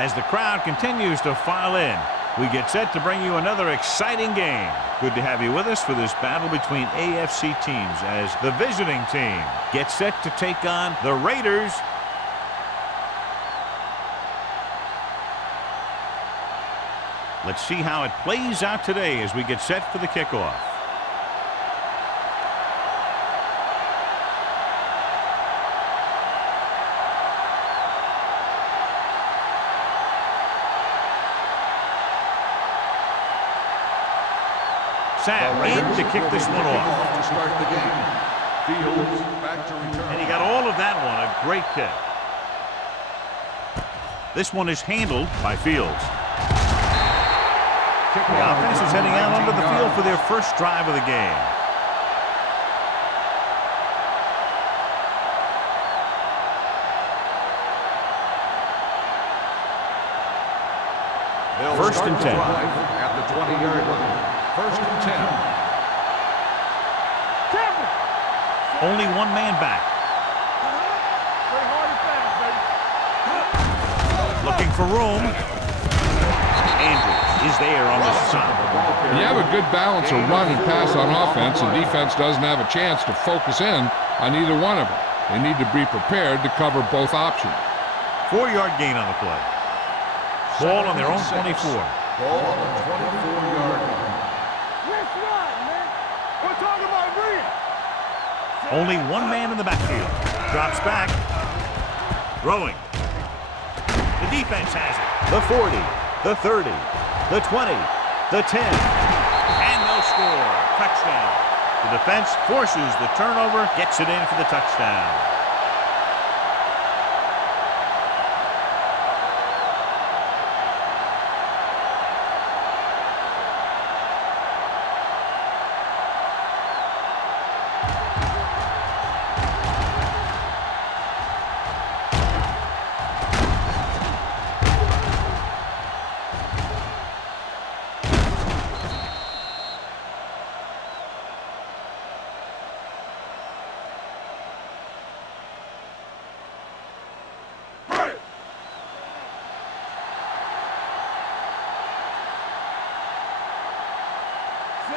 As the crowd continues to file in, we get set to bring you another exciting game. Good to have you with us for this battle between AFC teams as the visiting team gets set to take on the Raiders. Let's see how it plays out today as we get set for the kickoff. Sam in to kick this one off. To start the game. Fields back to return. And he got all of that one. A great kick. This one is handled by Fields. The offense is heading out onto the field for their first drive of the game. First and 10. At the 20-yard line. First and 10. Only one man back. Looking for room. Andrews is there on the stop. You have a good balance of run and pass on offense, and defense doesn't have a chance to focus in on either one of them. They need to be prepared to cover both options. 4-yard gain on the play. Ball on their own 24. Ball on the 24-yard line. Only one man in the backfield. Drops back. Throwing. The defense has it. The 40, the 30, the 20, the 10. And they'll score. Touchdown. The defense forces the turnover, gets it in for the touchdown.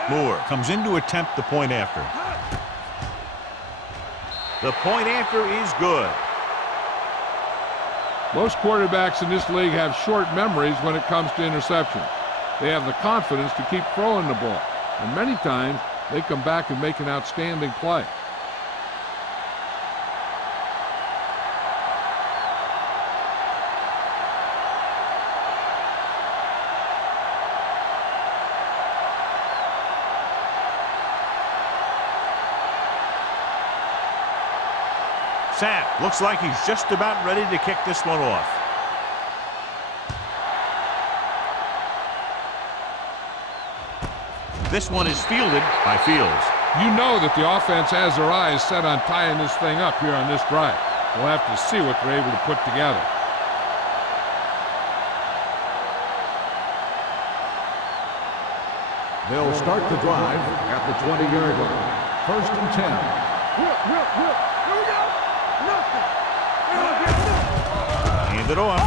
Moore comes in to attempt the point after. The point after is good. Most quarterbacks in this league have short memories when it comes to interceptions. They have the confidence to keep throwing the ball, and many times they come back and make an outstanding play. Sam looks like he's just about ready to kick this one off. This one is fielded by Fields. You know that the offense has their eyes set on tying this thing up here on this drive. We'll have to see what they're able to put together. They'll start the drive at the 20-yard line. First and 10. Here we go. Hand it off.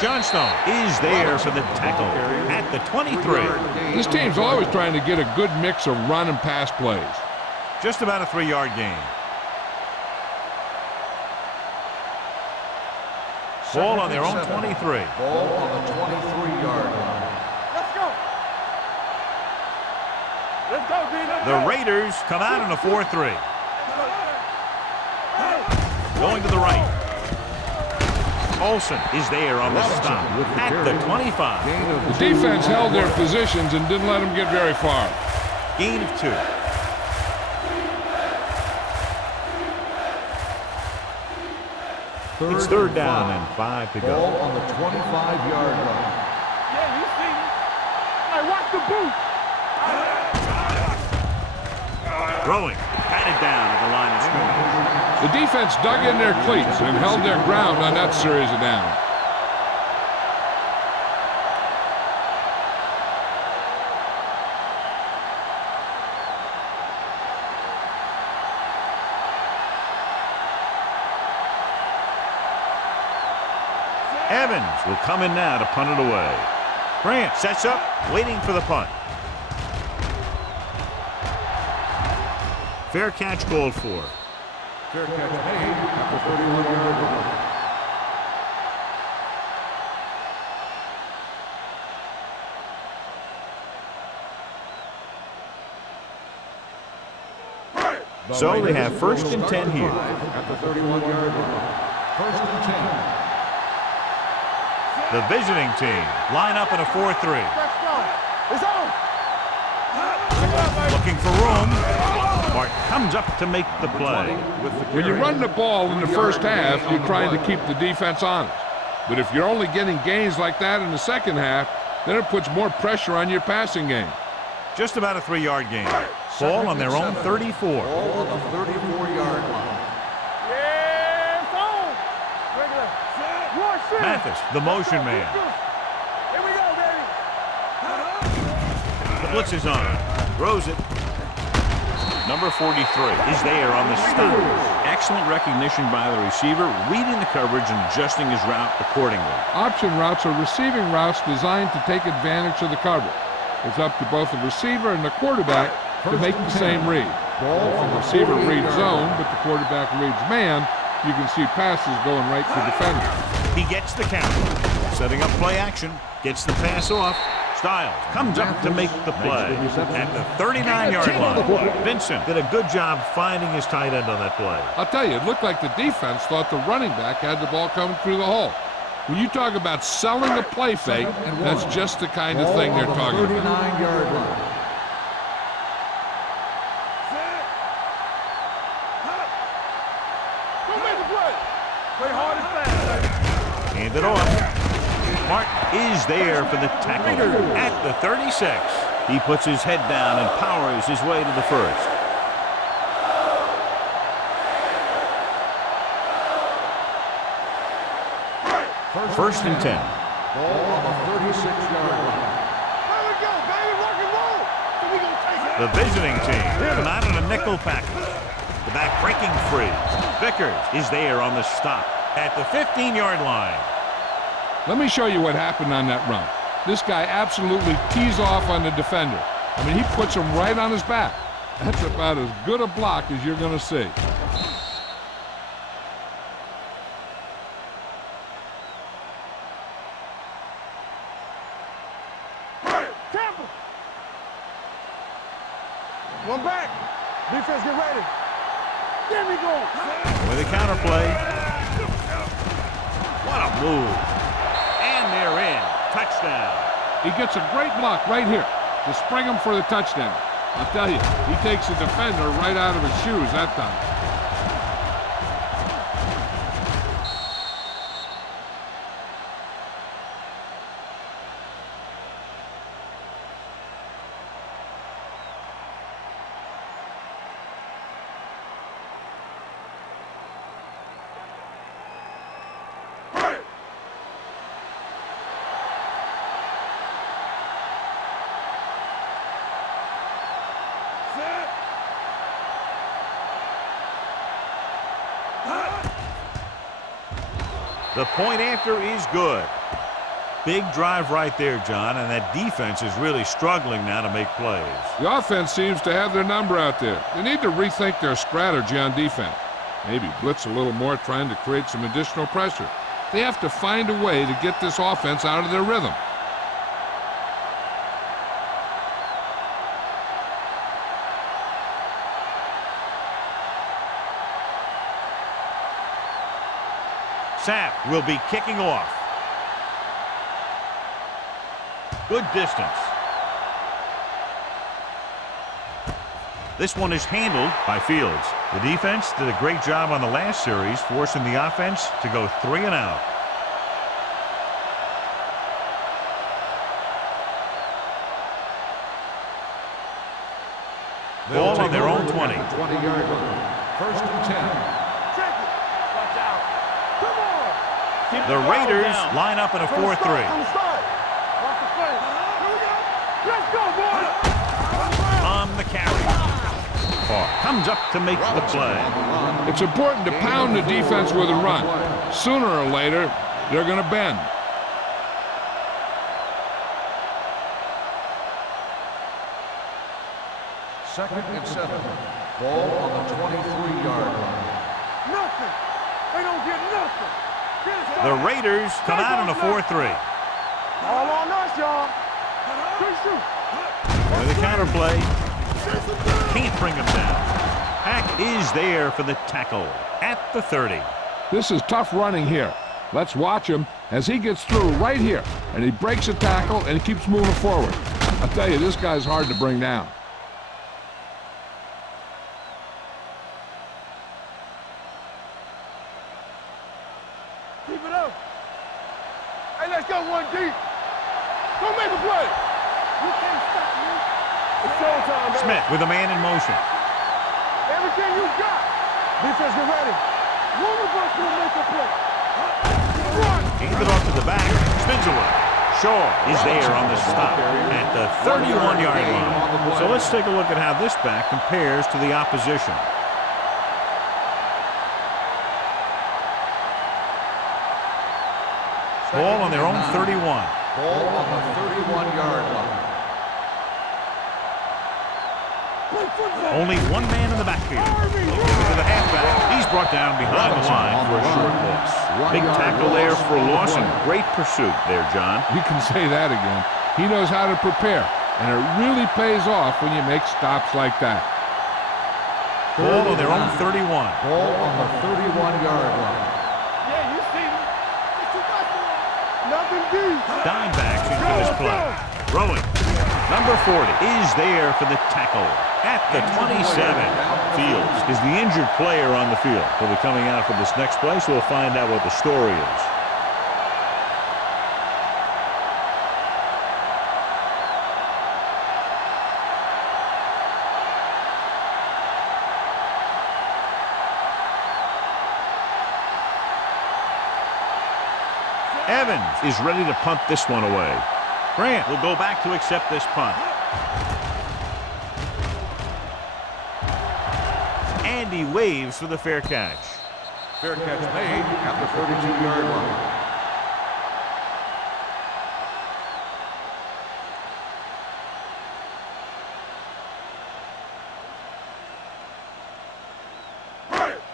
Johnstone is there for the tackle at the 23. This team's always trying to get a good mix of run and pass plays. Just about a 3-yard gain. Ball on their own 23. Ball on the 23-yard line. Let's go. The Raiders come out in a 4-3. Going to the right. Olsen is there on the stop at the 25. The defense held their positions and didn't let them get very far. Gain of 2. It's third down and 5 to go. Ball on the 25-yard line. Yeah, you see me. Hey, watch the boot. Throwing. Batted down at the line of scrimmage. The defense dug in their cleats and held their ground on that series of downs. Evans will come in now to punt it away. Grant sets up, waiting for the punt. Fair catch called for. Fair catch made at the 31-yard line. So they have 1st and 10 here. At the 31-yard line. 1st and 10. The visiting team line up in a 4-3. Let's go. It's on. Looking for room. Mark comes up to make the play. When you run the ball in the first half, you're trying to keep the defense honest. But if you're only getting gains like that in the second half, then it puts more pressure on your passing game. Just about a 3-yard gain. Ball on their own 34. Ball on the 34-yard line. Yeah, it's on. Regular. Mathis, the motion man. Here we go, baby. The blitz is on. Throws it. Number 43 is there on the stop. Excellent recognition by the receiver, reading the coverage and adjusting his route accordingly. Option routes are receiving routes designed to take advantage of the coverage. It's up to both the receiver and the quarterback to make the same read. If the receiver reads zone, but the quarterback reads man, you can see passes going right to defenders. He gets the count. Setting up play action. Gets the pass off. Styles comes up to make the play at the 39-yard line. Vincent did a good job finding his tight end on that play. I'll tell you, it looked like the defense thought the running back had the ball coming through the hole. When you talk about selling a play fake, that's just the kind of thing they're talking about. 39-yard line. Go make the play. Play hard and fast, baby. Hand it off. Martin is there for the tackle at the 36. He puts his head down and powers his way to the first. First and 10. Ball on the 36-yard line. There we go, baby. Rock and roll. So we gonna take it. The visiting team come out in a nickel package. The back breaking free. Vickers is there on the stop at the 15-yard line. Let me show you what happened on that run. This guy absolutely tees off on the defender. I mean, he puts him right on his back. That's about as good a block as you're going to see. Tampa. One back. Defense, get ready. There we go. With a counterplay. What a move. And they're in. Touchdown. He gets a great block right here to spring him for the touchdown. I'll tell you, he takes the defender right out of his shoes that time. The point after is good. Big drive right there, John, and that defense is really struggling now to make plays. The offense seems to have their number out there. They need to rethink their strategy on defense. Maybe blitz a little more, trying to create some additional pressure. They have to find a way to get this offense out of their rhythm. Sapp will be kicking off. Good distance. This one is handled by Fields. The defense did a great job on the last series, forcing the offense to go 3 and out. Ball on their own 20. 20-yard line. First and 10. Check it. Watch out. Come on. The Raiders line up in a 4-3. From the start. Watch the play. Here we go. Let's go, boys. On the carry. Carr comes up to make the play. It's important to pound the defense with a run. Sooner or later, They're going to bend. Second and 7. Ball on the 23-yard line. Nothing. They don't get nothing. The Raiders come out in a 4-3. All on us, y'all. Good shoot. With a counterplay. Can't bring him down. Pack is there for the tackle at the 30. This is tough running here. Let's watch him as he gets through right here. And he breaks a tackle and he keeps moving forward. I'll tell you, this guy's hard to bring down. Keep it up. Hey, let's go one deep. Go make a play. You can't stop me. It's showtime, baby. Smith with a man in motion. Everything you got. Defense, get ready. One of us will make a play. Run. Hand it off to the back. Spins away. Shaw is there on the stop at the 31-yard line. So let's take a look at how this back compares to the opposition. Ball on their own 31. Ball on the 31-yard line. Only one man in the backfield. Give it to the halfback. He's brought down behind the line for a short loss. Big tackle there for a loss and great pursuit there, John. You can say that again. He knows how to prepare, and it really pays off when you make stops like that. Ball on their own 31. Ball on the 31-yard line. Yeah, you see me. It's too much for him. Nothing deep. Dime backs into this play. Throwing. Number 40 is there for the tackle at the 27. Fields is the injured player on the field. He'll be coming out for this next play, so we'll find out what the story is. Evans is ready to punt this one away. Grant will go back to accept this punt. And he waves for the fair catch. Fair catch made at the 32-yard line.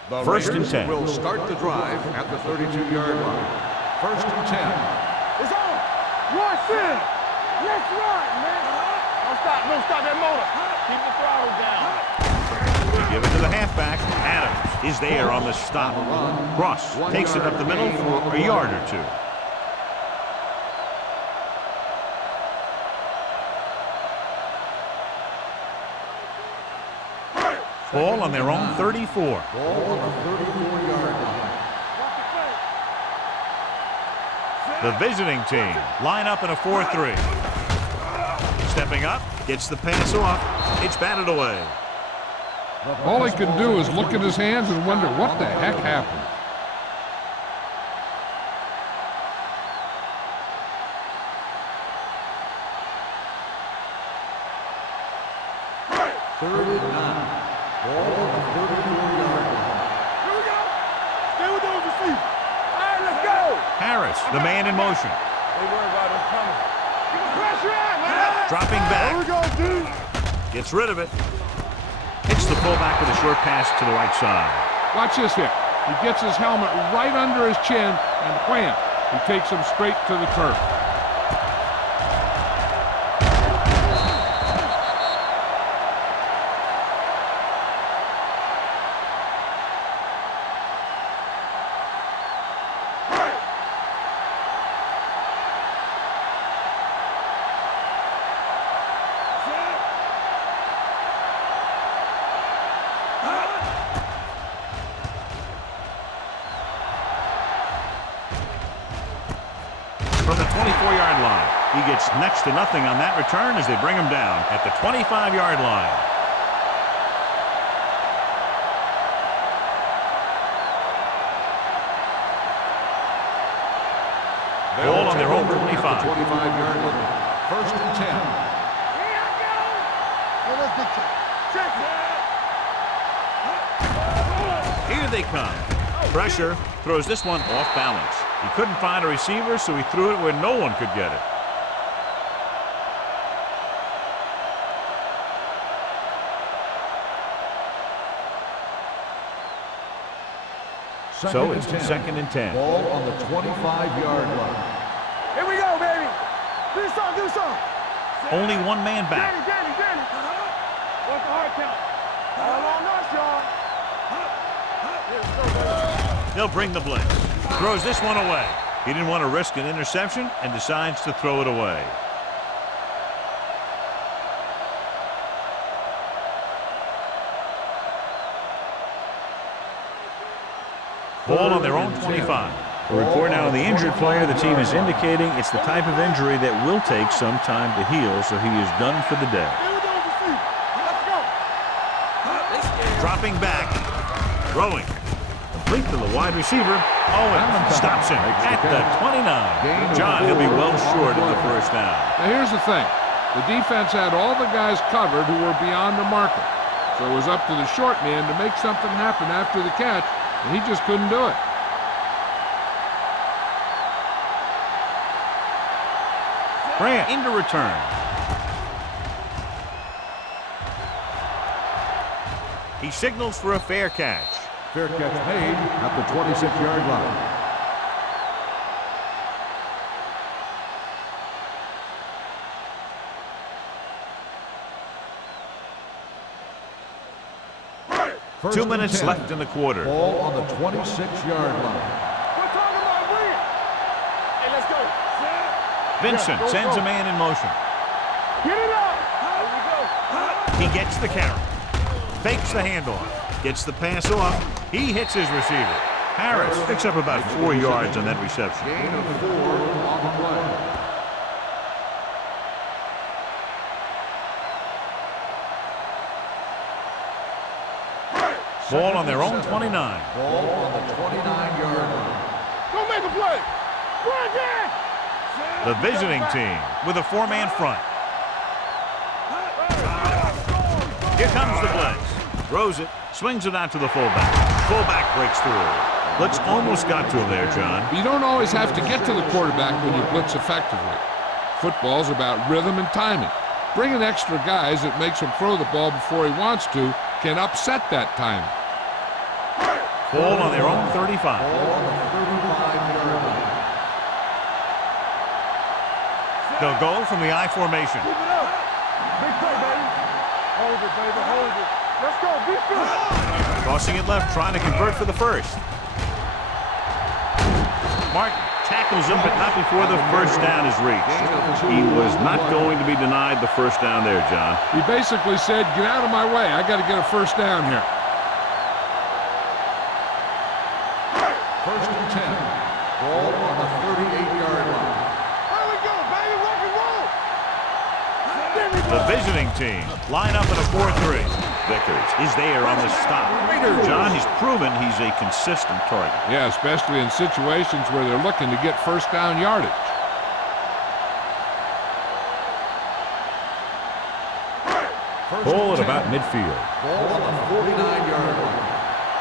The First and Raiders 10. will start the drive at the 32-yard line. First and 10. It's on. Rush in. Let's run, man. Don't stop that motor. Keep the throttle down. They give it to the halfback. Adams is there on the stop. Cross takes it up the middle for a yard or two. Ball on their own 34. Ball on the 34-yard line. The visiting team line up in a 4-3. Stepping up, gets the pass off. It's batted away. All he can do is look at his hands and wonder what the heck happened. Third and 9. Ball on the 34-yard line. Here we go. Stay with those receivers. All right, let's go. Harris, the man in motion. They worry about us coming. Keep the pressure on, man. Dropping There we back. go, dude. Gets rid of it. Hits the fullback with a short pass to the right side. Watch this here. He gets his helmet right under his chin, and wham, he takes him straight to the turf. From the 24-yard line. He gets next to nothing on that return as they bring him down at the 25-yard line. Ball on their own 25. 25-yard line. First and 10. Here I go. Well, let's get check. Check it. Here they come. Pressure, throws this one off balance. He couldn't find a receiver, so he threw it where no one could get it. So it's 2nd and 10. Ball on the 25-yard line. Here we go, baby. Do something. Only one man back. Danny. What's the hard count? All on us, y'all. He'll bring the blitz. Throws this one away. He didn't want to risk an interception and decides to throw it away. Ball on their own 25. A report now on the injured player. The team is indicating it's the type of injury that will take some time to heal, so he is done for the day. Dropping back. Throwing. Complete to the wide receiver. Owen stops him at the 29. John, he'll be well short of the first down. Now here's the thing. The defense had all the guys covered who were beyond the marker. So it was up to the short man to make something happen after the catch, and he just couldn't do it. Grant into return. He signals for a fair catch. Fair catch made at the 26-yard line. First 2 minutes 10. left in the quarter. Ball on the 26-yard line. We're talking about win. Hey, let's go. Vincent sends a man in motion. Get it up. Here we go. He gets the carry. Fakes the handoff. Gets the pass off. He hits his receiver. Harris picks up about 4 yards on that reception. Gain of 4 on the play. Ball on their own 29. Ball on the 29-yard line. Go make a play. Run again. The visiting team with a 4-man front. Here comes the blitz. Throws it, swings it out to the fullback. Fullback breaks through. Blitz almost got to him there, John. You don't always have to get to the quarterback when you blitz effectively. Football's about rhythm and timing. Bringing extra guys that makes him throw the ball before he wants to can upset that timing. Ball on their own 35. Ball on the 35-yard line. They'll go from the I formation. Keep it up. Big play, baby. Hold it, baby. Hold it. Let's go. Defense. Tossing it left, trying to convert for the first. Martin tackles him, but not before the first down is reached. He was not going to be denied the first down there, John. He basically said, get out of my way. I got to get a first down here. First and 10. Ball on the 38-yard line. Here we go, baby. Rock and roll. The visiting team line up in a 4-3. Vickers is there on the stop. John, he's proven he's a consistent target. Yeah, especially in situations where they're looking to get first down yardage. Ball at about midfield. Ball on the 49-yard line.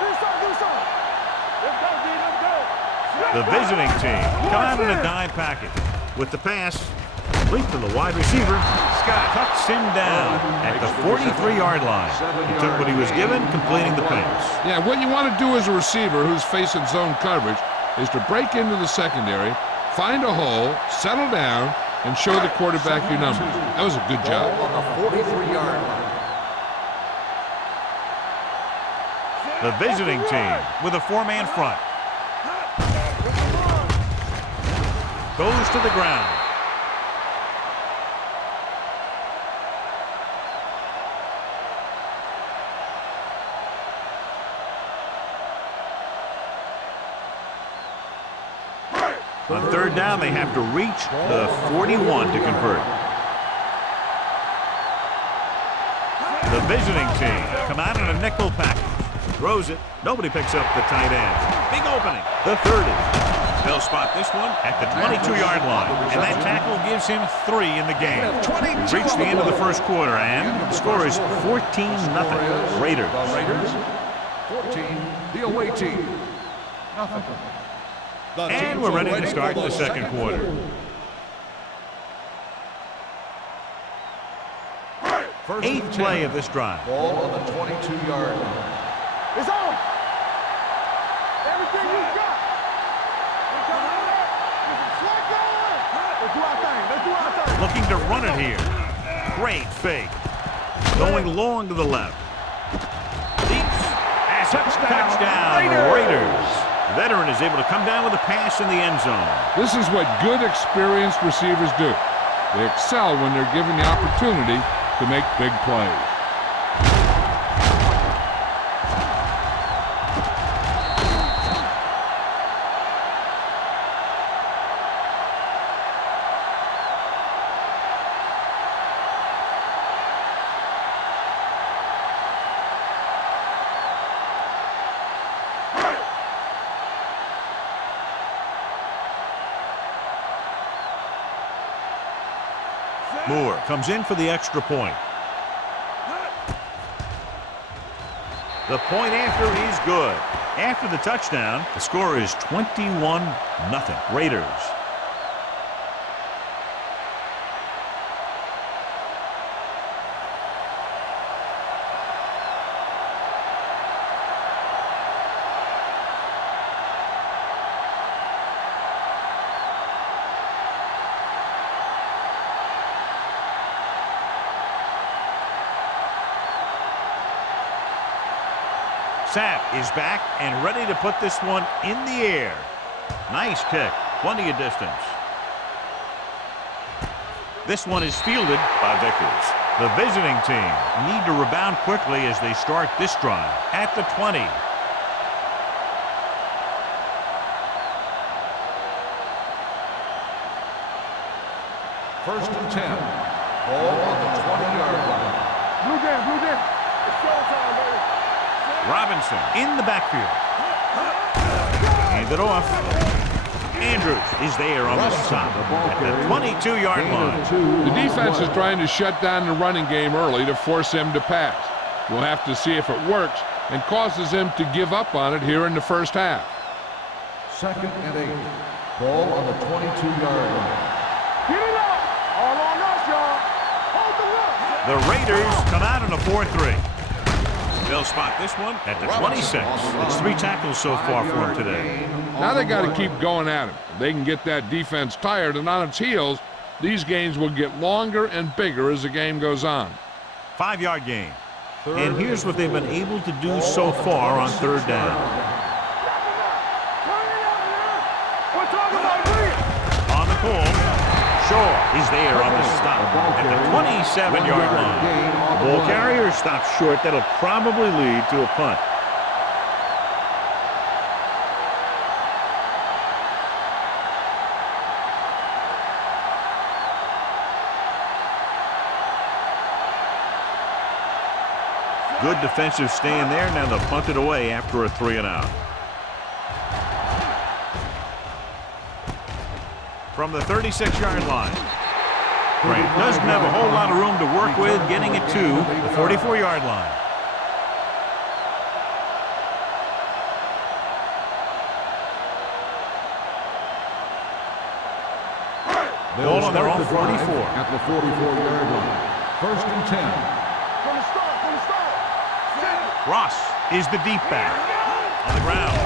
Do something. Let's go, D. Let's go. The visiting team come out in a dime package. With the pass, complete to the wide receiver. Scott cuts him down at the 43-yard line. He took what he was given, completing the pass. Yeah, what you want to do as a receiver who's facing zone coverage is to break into the secondary, find a hole, settle down, and show the quarterback your number. That was a good job. Ball on the 43-yard line. The visiting team with a 4-man front. Goes to the ground. On third down, they have to reach the 41 to convert. The visiting team come out in a nickel package. Throws it. Nobody picks up the tight end. Big opening. The 30. They'll spot this one at the 22-yard line. And that tackle gives him 3 in the game. We've reached the end of the first quarter, and the score is 14-0. Raiders. The Raiders, 14, the away team. nothing. And we're ready to start the second quarter. Eighth play of this drive. Ball on the 22-yard line. It's on. Everything you got. Let's do our thing. Let's do our thing. Looking to run it here. Great fake. Going long to the left. Leaps. Has a touchdown. Raiders. Veteran is able to come down with a pass in the end zone. This is what good, experienced receivers do. They excel when they're given the opportunity to make big plays. Moore comes in for the extra point. The point after is good. After the touchdown, the score is 21-0 Raiders. Sapp is back and ready to put this one in the air. Nice kick. Plenty of distance. This one is fielded by Vickers. The visiting team need to rebound quickly as they start this drive at the 20. First and 10. Ball on the 20-yard line. Blue jam, blue jam. It's showtime, baby. Robinson in the backfield. Hand it off. Andrews is there on the stop at the 22-yard line. The defense is trying to shut down the running game early to force him to pass. We'll have to see if it works and causes him to give up on it here in the first half. Second and 8. Ball on the 22-yard line. Get it up. All on us, y'all. Hold the look. The Raiders come out in a 4-3. They'll spot this one at the 26. It's 3 tackles so far for him today. Now they got to keep going at him. If they can get that defense tired and on its heels, these games will get longer and bigger as the game goes on. 5-yard gain. And here's what they've been able to do so far on third down. We're talking about Reed. On the pull, Shaw is there on the stop at the 27-yard line. The ball carrier stops short. That'll probably lead to a punt. Good defensive stand there. Now they'll punt it away after a 3-and-out. From the 36-yard line. Grant doesn't have a whole lot of room to work with, getting it to the 44-yard line. Ball on their own 44. At the 44-yard line. First and 10. From the start. Ross is the deep back. On the ground.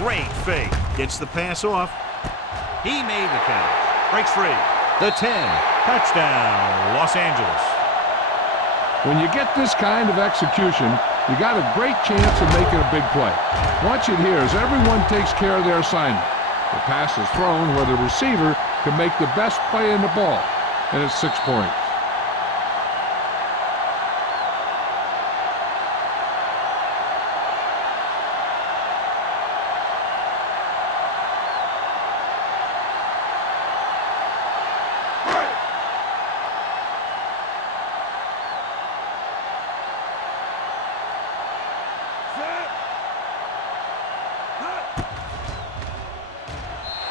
Great fake. Gets the pass off. He made the catch. Breaks free. The 10. Touchdown, Los Angeles. When you get this kind of execution, you got a great chance of making a big play. Watch it here as everyone takes care of their assignment. The pass is thrown where the receiver can make the best play in the ball, and it's 6 points.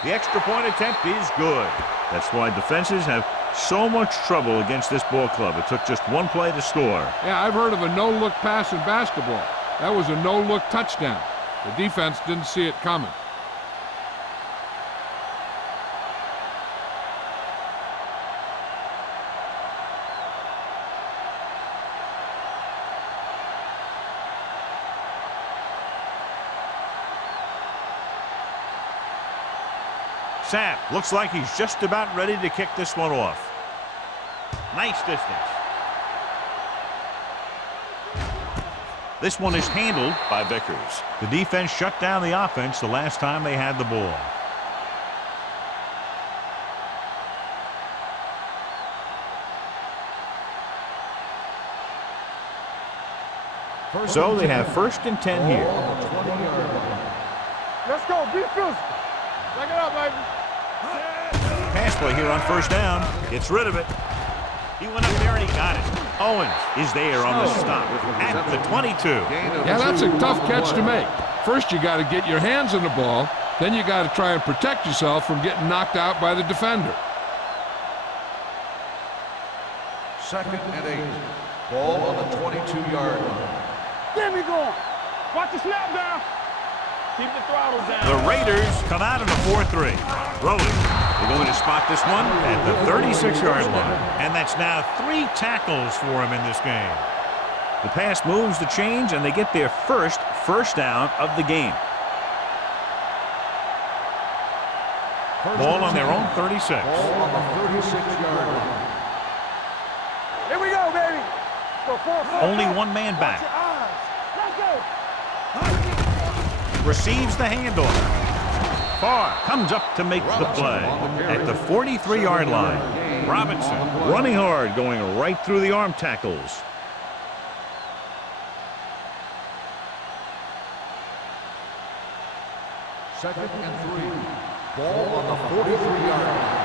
The extra point attempt is good. That's why defenses have so much trouble against this ball club. It took just one play to score. Yeah, I've heard of a no-look pass in basketball. That was a no-look touchdown. The defense didn't see it coming. Sapp looks like he's just about ready to kick this one off. Nice distance. This one is handled by Vickers. The defense shut down the offense the last time they had the ball. So they have 1st and 10 here. Let's go. Be physical. Back it up, baby. Pass play here on 1st down. Gets rid of it. He went up there and he got it. Owens is there on the stop at the 22. Yeah, that's a tough catch to make. First, you got to get your hands on the ball. Then you got to try and protect yourself from getting knocked out by the defender. 2nd and 8. Ball on the 22-yard line. Get me going. Watch the snap down. Keep the throttle down. The Raiders come out in a 4-3. Rolling. They're going to spot this one at the 36-yard line. And that's now 3 tackles for him in this game. The pass moves the chains, and they get their first down of the game. Ball on their own 36. Ball on the 36-yard line. Here we go, baby. Only one man back. Receives the handoff. Farr comes up to make the play at the 43-yard line. Robinson running hard, going right through the arm tackles. Second and 3. Ball on the 43-yard line.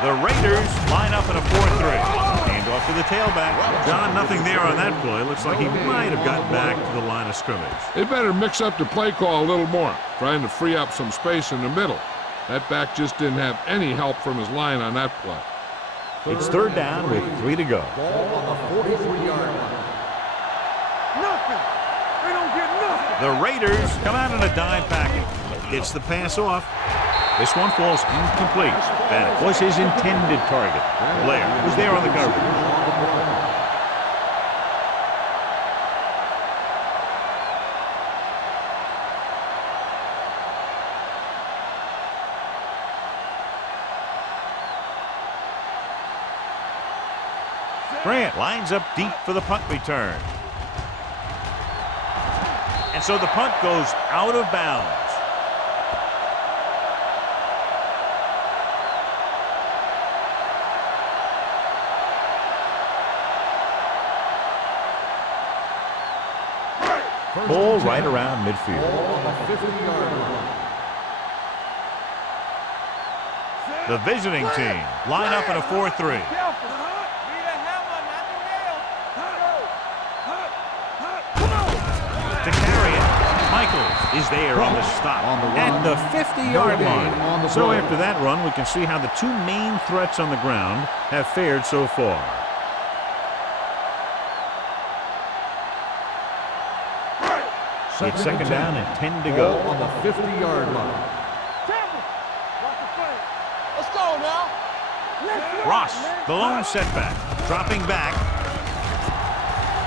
The Raiders line up in a 4-3. Handoff to the tailback. John, nothing there on that play. Looks like he might have gotten back to the line of scrimmage. They better mix up the play call a little more, trying to free up some space in the middle. That back just didn't have any help from his line on that play. It's 3rd down with 3 to go. Ball on the 43-yard line. Nothing. They don't get nothing. The Raiders come out in a dime package. Gets the pass off. This one falls incomplete. That was his intended target. Blair was there on the coverage. Grant lines up deep for the punt return. And so the punt goes out of bounds. Ball right around midfield. Ball on the 50-yard line. The visiting team line up in a 4-3. To carry it, Michaels is there on the stop at the 50-yard line. So after that run, we can see how the 2 main threats on the ground have fared so far. It's 2nd down and 10 to go. Ball on the 50-yard line. Let's go now. Ross, the lone setback, dropping back.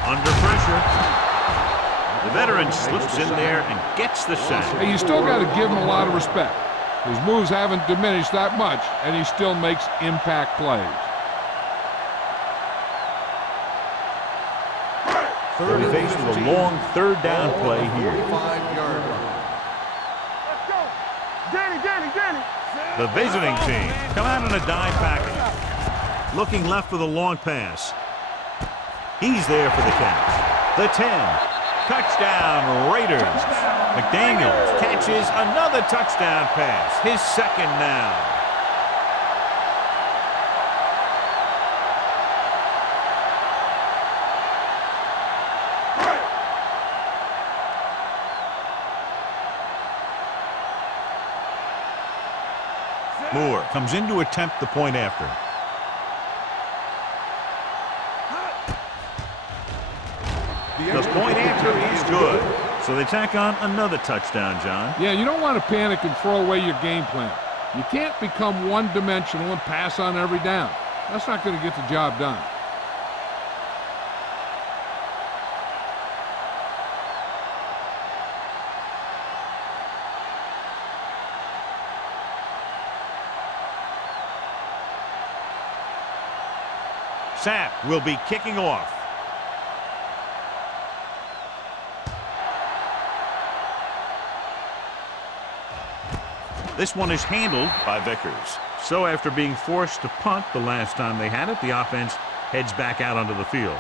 Under pressure. The veteran slips in there and gets the sack. Hey, you still got to give him a lot of respect. His moves haven't diminished that much, and he still makes impact plays. They'll be faced with a long 3rd down play here. 45-yard line. Let's go. Danny. The visiting team come out in a dime package. Looking left for the long pass. He's there for the catch. The 10. Touchdown, Raiders. McDaniels catches another touchdown pass. His 2nd now. Moore comes in to attempt the point after. The point after is good. So they tack on another touchdown, John. Yeah, you don't want to panic and throw away your game plan. You can't become one-dimensional and pass on every down. That's not going to get the job done. Sapp will be kicking off. This one is handled by Vickers. So after being forced to punt the last time they had it, the offense heads back out onto the field.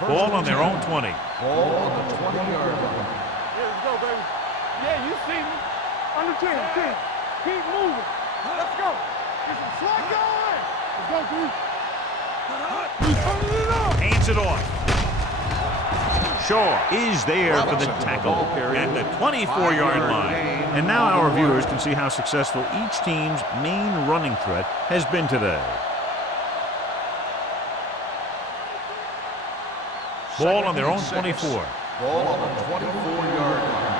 Ball on their own 20. Ball on the 20-yard line. Yeah, let's go, baby. Yeah, you see me. Under 10, 10. Keep moving. Let's go. Get some slack going. Let's go, dude. He's turning it up. Hands it off. Shaw is there for the tackle at the 24-yard line. And now our viewers can see how successful each team's main running threat has been today. Ball on their own 24. Ball on the 24-yard line.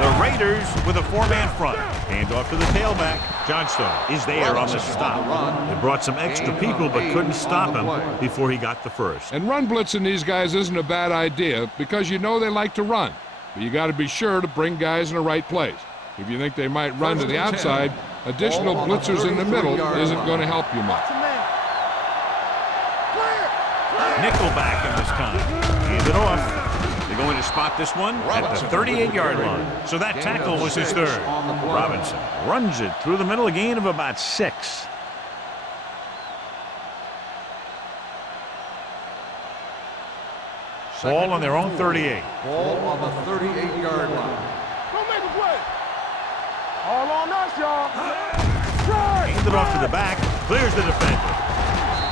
The Raiders with a four-man front. Hand off to the tailback. Johnstone is there on the stop. They brought some extra people but couldn't stop him before he got the first. And run blitzing these guys isn't a bad idea because you know they like to run. But you got to be sure to bring guys in the right place. If you think they might run to the outside, additional blitzers in the middle isn't going to help you much. Nickelback in this time. Hand it off. They're going to spot this one at the 38-yard line. So that tackle was his third. Robinson runs it through the middle, a gain of about 6. Ball on their own 38. Ball on the 38-yard line. Don't make a play. All on us, y'all. Hand it off to the back. Clears the defender.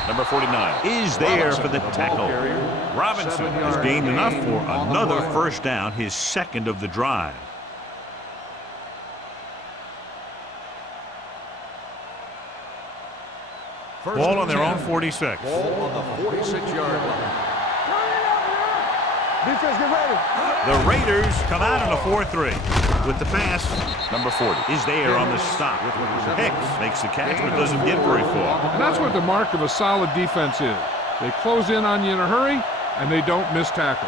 Number 49 is there for the tackle. Robinson has gained enough for another first down, his second of the drive. Ball on their own 46. Ball on the 46-yard line. Defense, get ready. The Raiders come out in a 4-3. With the pass, number 40 is there on the stop. Hicks makes the catch but doesn't get very far. And that's what the mark of a solid defense is. They close in on you in a hurry, and they don't miss tackle.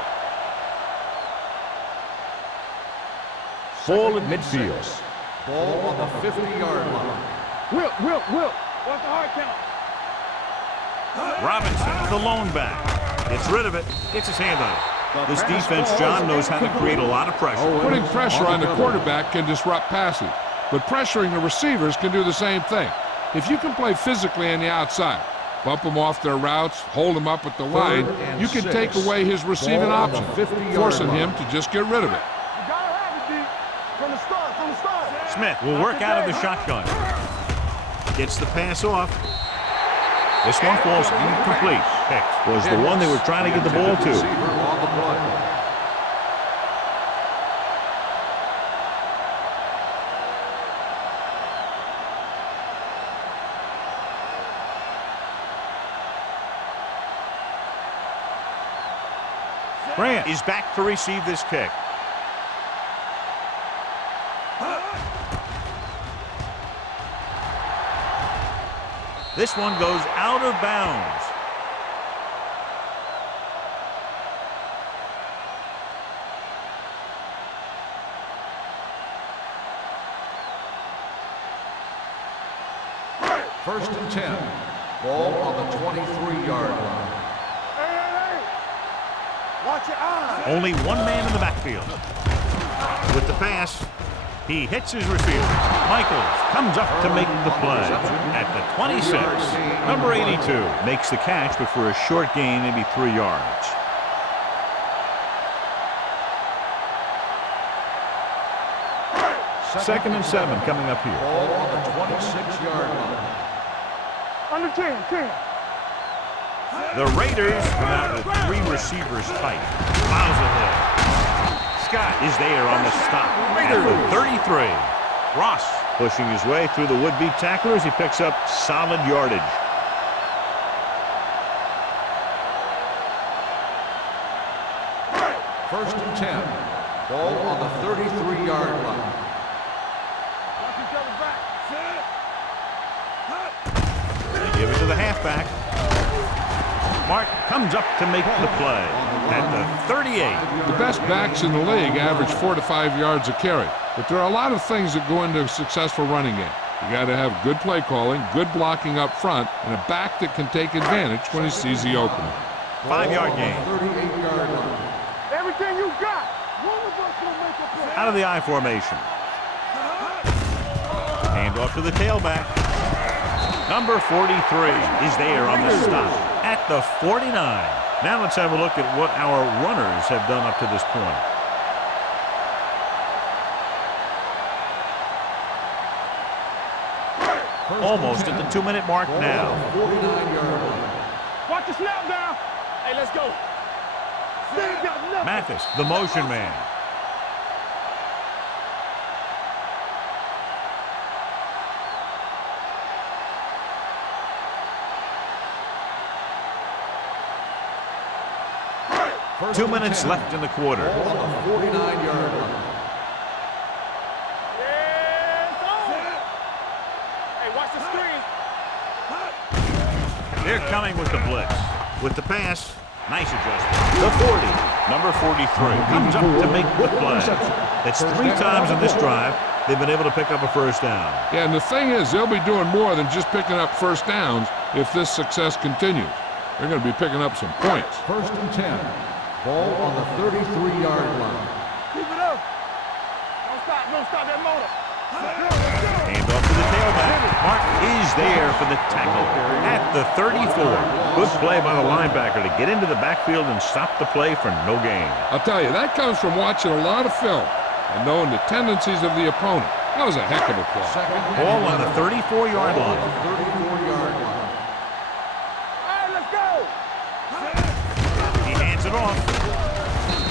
Ball at midfield. Ball on the 50-yard line. Will. What's the hard count? Robinson, the lone back. Gets rid of it. Gets his hand on it. This defense, John, knows how to create a lot of pressure. Putting pressure on the quarterback can disrupt passing, but pressuring the receivers can do the same thing. If you can play physically on the outside, bump them off their routes, hold them up at the line, you can take away his receiving option, forcing him to just get rid of it. You gotta have it, D. From the start. Smith will work out of the shotgun. Gets the pass off. This one falls incomplete. Hicks was the one they were trying to get the ball to. On the play. Grant is back to receive this kick. This one goes out of bounds. First and 10. Ball on the 23-yard line. Hey. Watch your eyes. Only one man in the backfield. With the pass, he hits his receiver. Michaels comes up to make the play at the 26. Number 82 makes the catch, but for a short gain, maybe 3 yards. Second and 7 coming up here. Ball on the 26-yard line. Under 10. The Raiders come out with 3 receivers tight. Miles ahead. Scott is there on the stop at the 33. Ross pushing his way through the would-be tacklers. He picks up solid yardage. First and 10. Ball on the 33-yard line. Watch each other back. They give it to the halfback. Mark comes up to make the play at the 38. The best backs in the league average 4 to 5 yards a carry. But there are a lot of things that go into a successful running game. You got to have good play calling, good blocking up front, and a back that can take advantage when he sees the opening. 5-yard gain. 38-yard line. Everything you got. One of us will make a play. Out of the I formation. Hand off to the tailback. Number 43 is there on the stop at the 49. Now let's have a look at what our runners have done up to this point. Almost at the 2-minute mark now. 49-yard line. Watch the snap down. Hey, let's go. They ain't got nothing. Mathis, the motion man. First 2 and minutes 10. left in the quarter. Ball on the 49-yard line. Yes, on. Hey, watch the screen. They're coming with the blitz. With the pass, nice adjustment. The 40, number 43, comes up to make the play. It's 3 times in this drive they've been able to pick up a first down. Yeah, and the thing is, they'll be doing more than just picking up first downs if this success continues. They're going to be picking up some points. First and 10. Ball on the 33-yard line. Keep it up. Don't stop that motor. Let's go, let's go. Hand off to the tailback. Mark is there for the tackle at the 34. Good play by the linebacker to get into the backfield and stop the play for no gain. I'll tell you, that comes from watching a lot of film and knowing the tendencies of the opponent. That was a heck of a play. Second and Ball on the 11. 34-yard Ball on line. the 34-yard line. All right, let's go. He hands it off.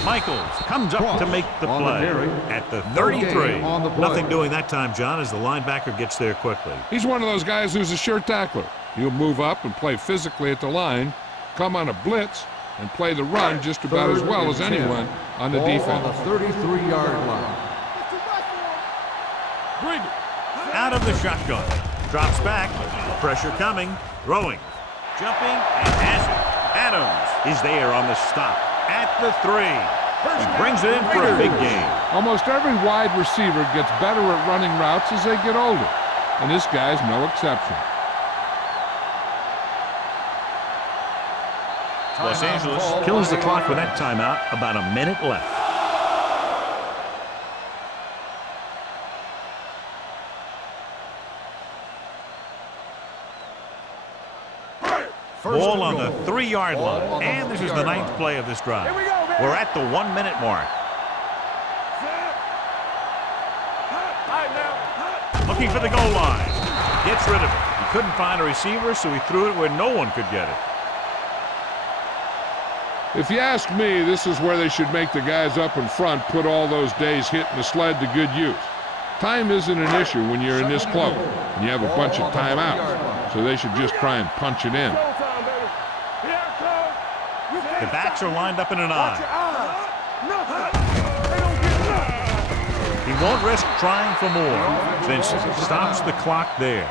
Michaels comes up to make the On the play carry. at the No 33. gain on the play. Nothing doing that time, John, as the linebacker gets there quickly. He's one of those guys who's a sure tackler. He'll move up and play physically at the line, come on a blitz, and play the run just about as well as anyone on the Ball defense. on the 33-yard line. Bring it. Out of the shotgun. Drops back. Pressure coming. Throwing. Jumping and has it. Adams is there on the stop at the 3. He brings it in for a big gain. Almost every wide receiver gets better at running routes as they get older, and this guy's no exception. Los Angeles kills the clock with that timeout. About a minute left. Ball on the 3-yard line. And this is the 9th play of this drive. Here we go, baby. We're at the 1-minute mark. All right, now. Looking for the goal line. Gets rid of it. He couldn't find a receiver, so he threw it where no one could get it. If you ask me, this is where they should make the guys up in front put all those days hitting the sled to good use. Time isn't an issue when you're in this close, and you have a bunch of timeouts, so they should just try and punch it in. Showtime, baby. Here I come. The backs are lined up in an Watch your eye. eyes. Nothing. They don't get nothing. He won't risk trying for more. Vince stops the clock there.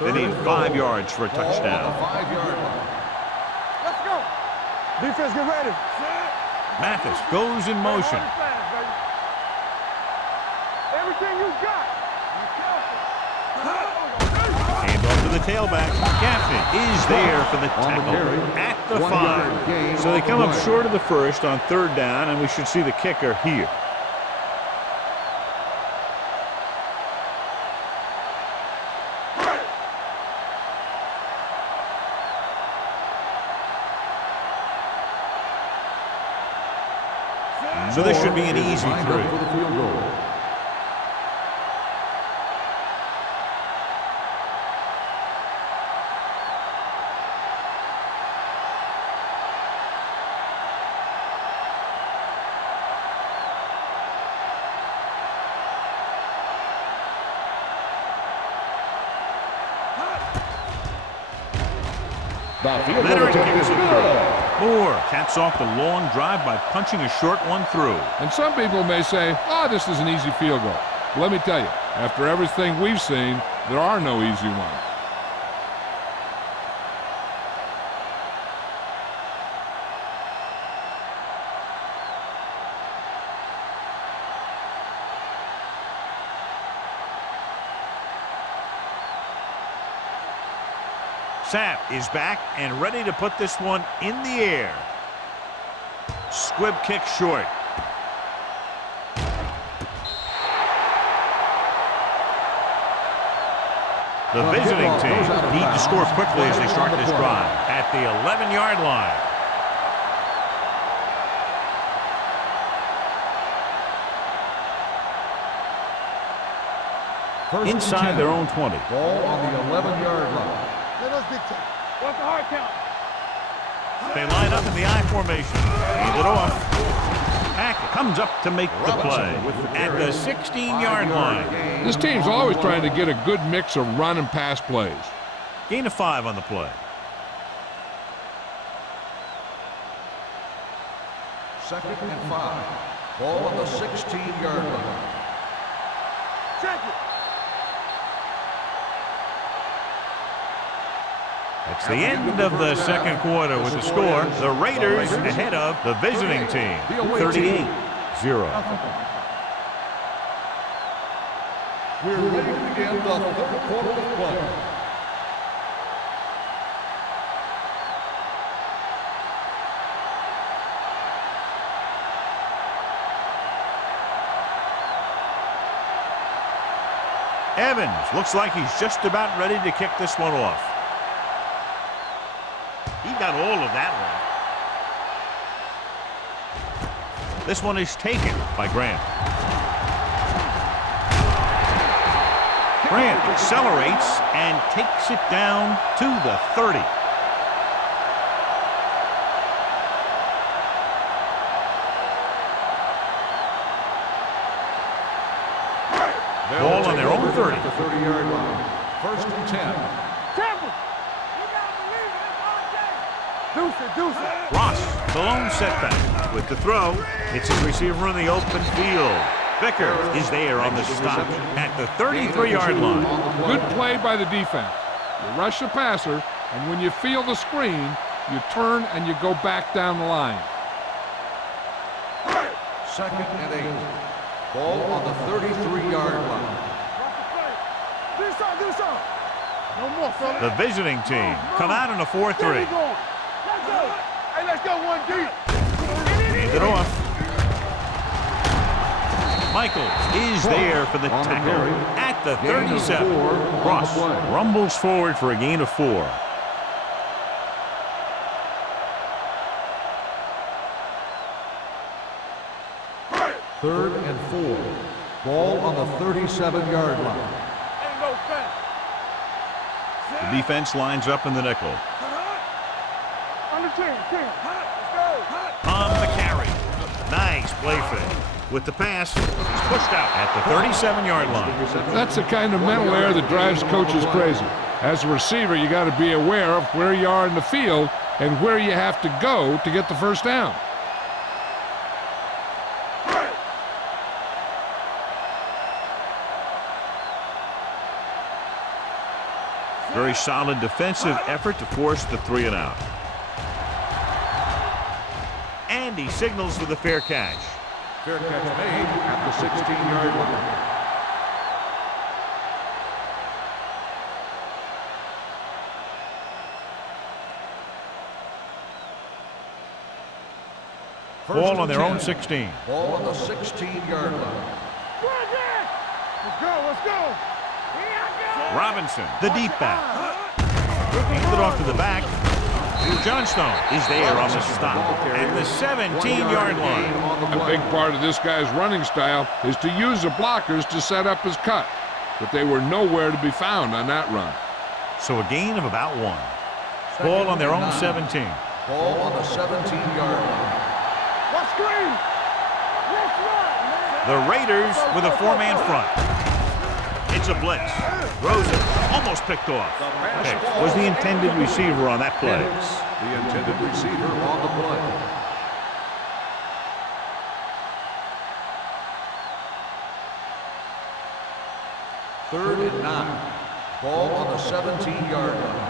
They need 5 yards for a touchdown. 5-yard line. Let's go. Defense, get ready. Mathis goes in motion. Everything you got. Hand off to the tailback. Gaffney is there for the tackle carry. at the 1 yard 5. gain So they on the come up play. short of the first on 3rd down, and we should see the kicker here. So this should be an easy Lined up 3. for the field goal. The field goal Leonard attempt kicks is it good. Moore caps off the long drive by punching a short one through. And some people may say, oh, this is an easy field goal. But let me tell you, after everything we've seen, there are no easy ones. Sapp is back and ready to put this one in the air. Squib kick short. The visiting team need to score quickly as they start this drive at the 11-yard line. Inside their own 20. Ball on the 11-yard line. What's the hard count? They line up in the I formation. Hand it off. Hackett comes up to make the play at the 16-yard line. This team's always trying to get a good mix of run and pass plays. Gain of 5 on the play. Second and 5. Ball on the 16-yard line. Check it. It's the end of the second quarter with the score. The Raiders ahead of the visiting team, 38-0. We're ready to begin the third quarter of play. Evans looks like he's just about ready to kick this one off. He got all of that one. This one is taken by Grant. Grant accelerates and takes it down to the 30. Ball on their own 30. The 30-yard line. First and 10. Temple. You gotta believe it. Deuce it, deuce it. Ross, the lone setback. With the throw, hits his receiver in the open field. Becker is there on the stop at the 33-yard line. Good play by the defense. You rush the passer, and when you feel the screen, you turn and you go back down the line. Second and 8. Ball on the 33-yard line. Do something. No more, fella. The visiting team come out in a 4-3. Let's go. Hey, let's go one deep. Hand it off. Michael is there for the tackle at the 37. Ross rumbles forward for a gain of 4. Third and 4. Ball on the 37-yard line. Ain't no fence. The defense lines up in the nickel. Under 10. Let's go. On the carry. Nice play fake. With the pass, he's pushed out at the 37-yard line. That's the kind of mental error that drives coaches crazy. As a receiver, you got to be aware of where you are in the field and where you have to go to get the first down. Very solid defensive effort to force the 3-and-out. And he signals for the fair catch. Fair catch made at the 16-yard line. Ball on their own 16. Ball on the 16-yard line. Let's go. Robinson, the deep back. Handed off to the back. Johnstone is there on the stop at the 17-yard line. A big part of this guy's running style is to use the blockers to set up his cut, but they were nowhere to be found on that run. So a gain of about 1. Ball on their own 17. Ball on the 17-yard line. What screen? Let's run. The Raiders with a 4-man front. It's a blitz. Throws it. Almost picked off. Hicks was the intended receiver on that play. Hicks, the intended receiver on the play. Third and 9. Ball on the 17-yard line.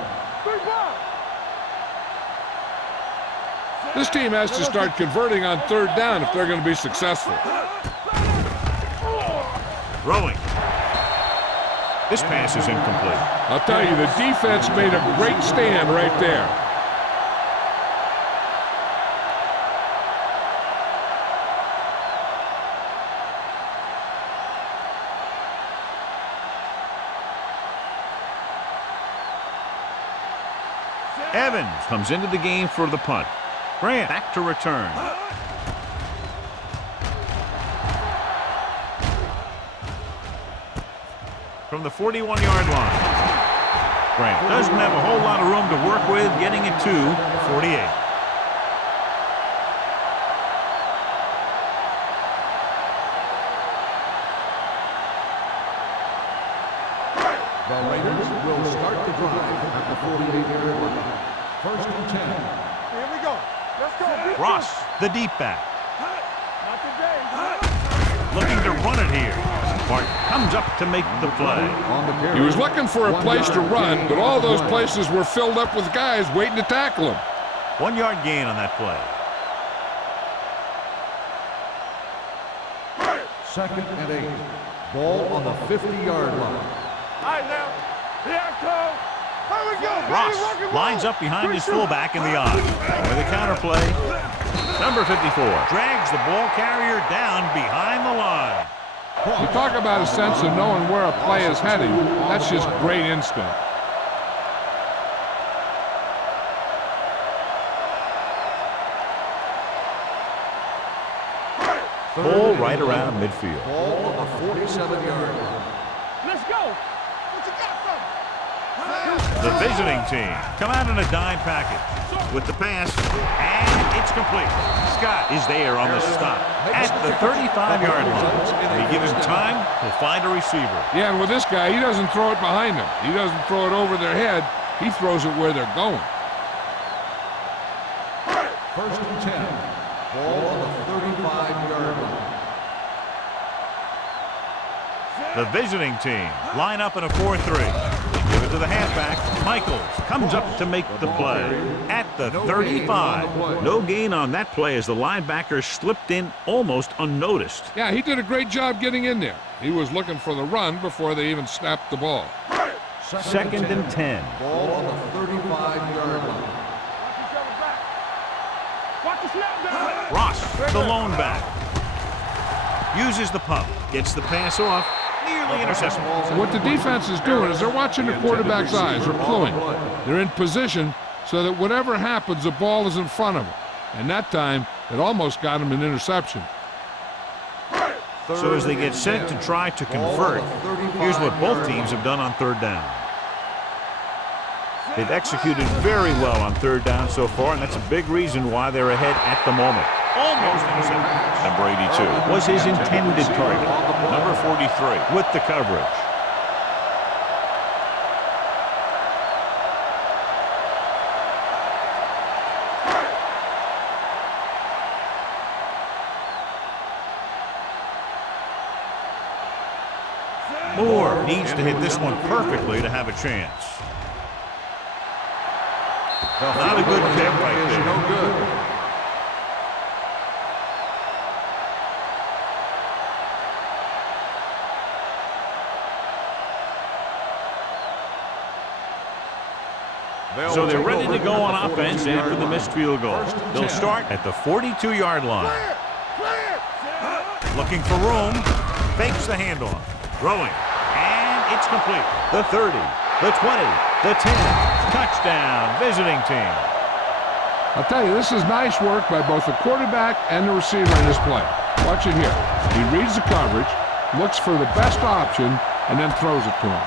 This team has to start converting on third down if they're going to be successful. Throwing. This pass is incomplete. I'll tell you, the defense made a great stand right there. Evans comes into the game for the punt. Grant back to return. From the 41-yard line. Grant doesn't have a whole lot of room to work with, getting it to 48. The Raiders will start the drive at the 48-yard line. First and 10. Here we go. Let's go. Ross, the deep back. Not today. Looking to run it here. Martin comes up to make the play. He was looking for a place to run, but all those places were filled up with guys waiting to tackle him. 1 yard gain on that play. Second and 8. Ball on the 50-yard line. All right, now. Here I come. Here we go. Ross Rock and roll. lines up behind his fullback in the I. With a counter play. Number 54 drags the ball carrier down behind the line. You talk about a sense of knowing where a play is heading. That's just great instinct. Ball right around midfield. Ball on the 47-yard line. Let's go. What you got from? The visiting team come out in a dime package with the pass, and it's complete. Scott is there on the stop at the 35-yard line. If he gives him time, he'll find a receiver. Yeah, and with this guy, he doesn't throw it behind them. He doesn't throw it over their head. He throws it where they're going. First and 10. Ball on the 35-yard line. The visiting team line up in a 4-3. Give it to the halfback. Michaels comes up to make the play at the 35. No gain on that play as the linebacker slipped in almost unnoticed. Yeah, he did a great job getting in there. He was looking for the run before they even snapped the ball. Second and 10. Ball on the 35-yard line. Watch the snap down. Ross, the lone back. Uses the pump. Gets the pass off. Nearly intercepted. What the defense is doing is they're watching the quarterback's eyes. They're cluing. They're in position so that whatever happens, the ball is in front of them. And that time, it almost got him an interception. So as they get set to try to convert, here's what both teams have done on third down. They've executed very well on third down so far, and that's a big reason why they're ahead at the moment. Almost intercepted. Number 82 was his intended target. Number 43 with the coverage. Moore needs to hit this one perfectly to have a chance. Not a good kick right there. No good. So they're ready to go on offense after the missed field goal. They'll start at the 42-yard line. Looking for room. Fakes the handoff. Throwing. And it's complete. The 30, the 20, the 10. Touchdown, visiting team. I'll tell you, this is nice work by both the quarterback and the receiver in this play. Watch it here. He reads the coverage, looks for the best option, and then throws it to him.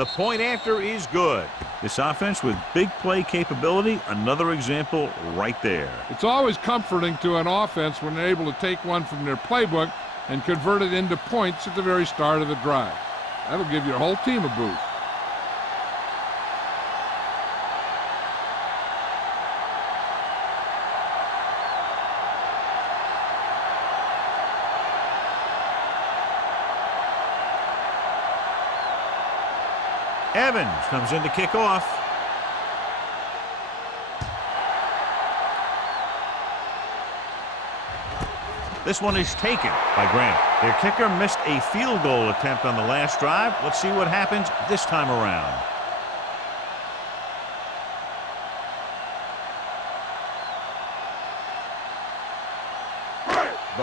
The point after is good. This offense with big play capability, another example right there. It's always comforting to an offense when they're able to take one from their playbook and convert it into points at the very start of the drive. That'll give your whole team a boost. Evans comes in to kick off. This one is taken by Grant. Their kicker missed a field goal attempt on the last drive. Let's see what happens this time around.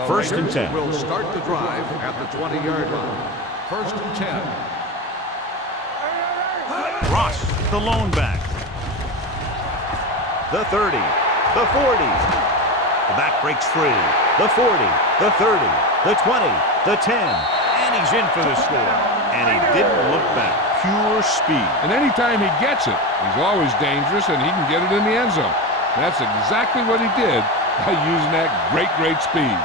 First and 10. Will start the drive at the 20-yard line. First and 10. Ross, the lone back. The 30, the 40. The back breaks free. The 40, the 30, the 20, the 10. And he's in for the score. And he didn't look back. Pure speed. And anytime he gets it, he's always dangerous and he can get it in the end zone. That's exactly what he did by using that great speed.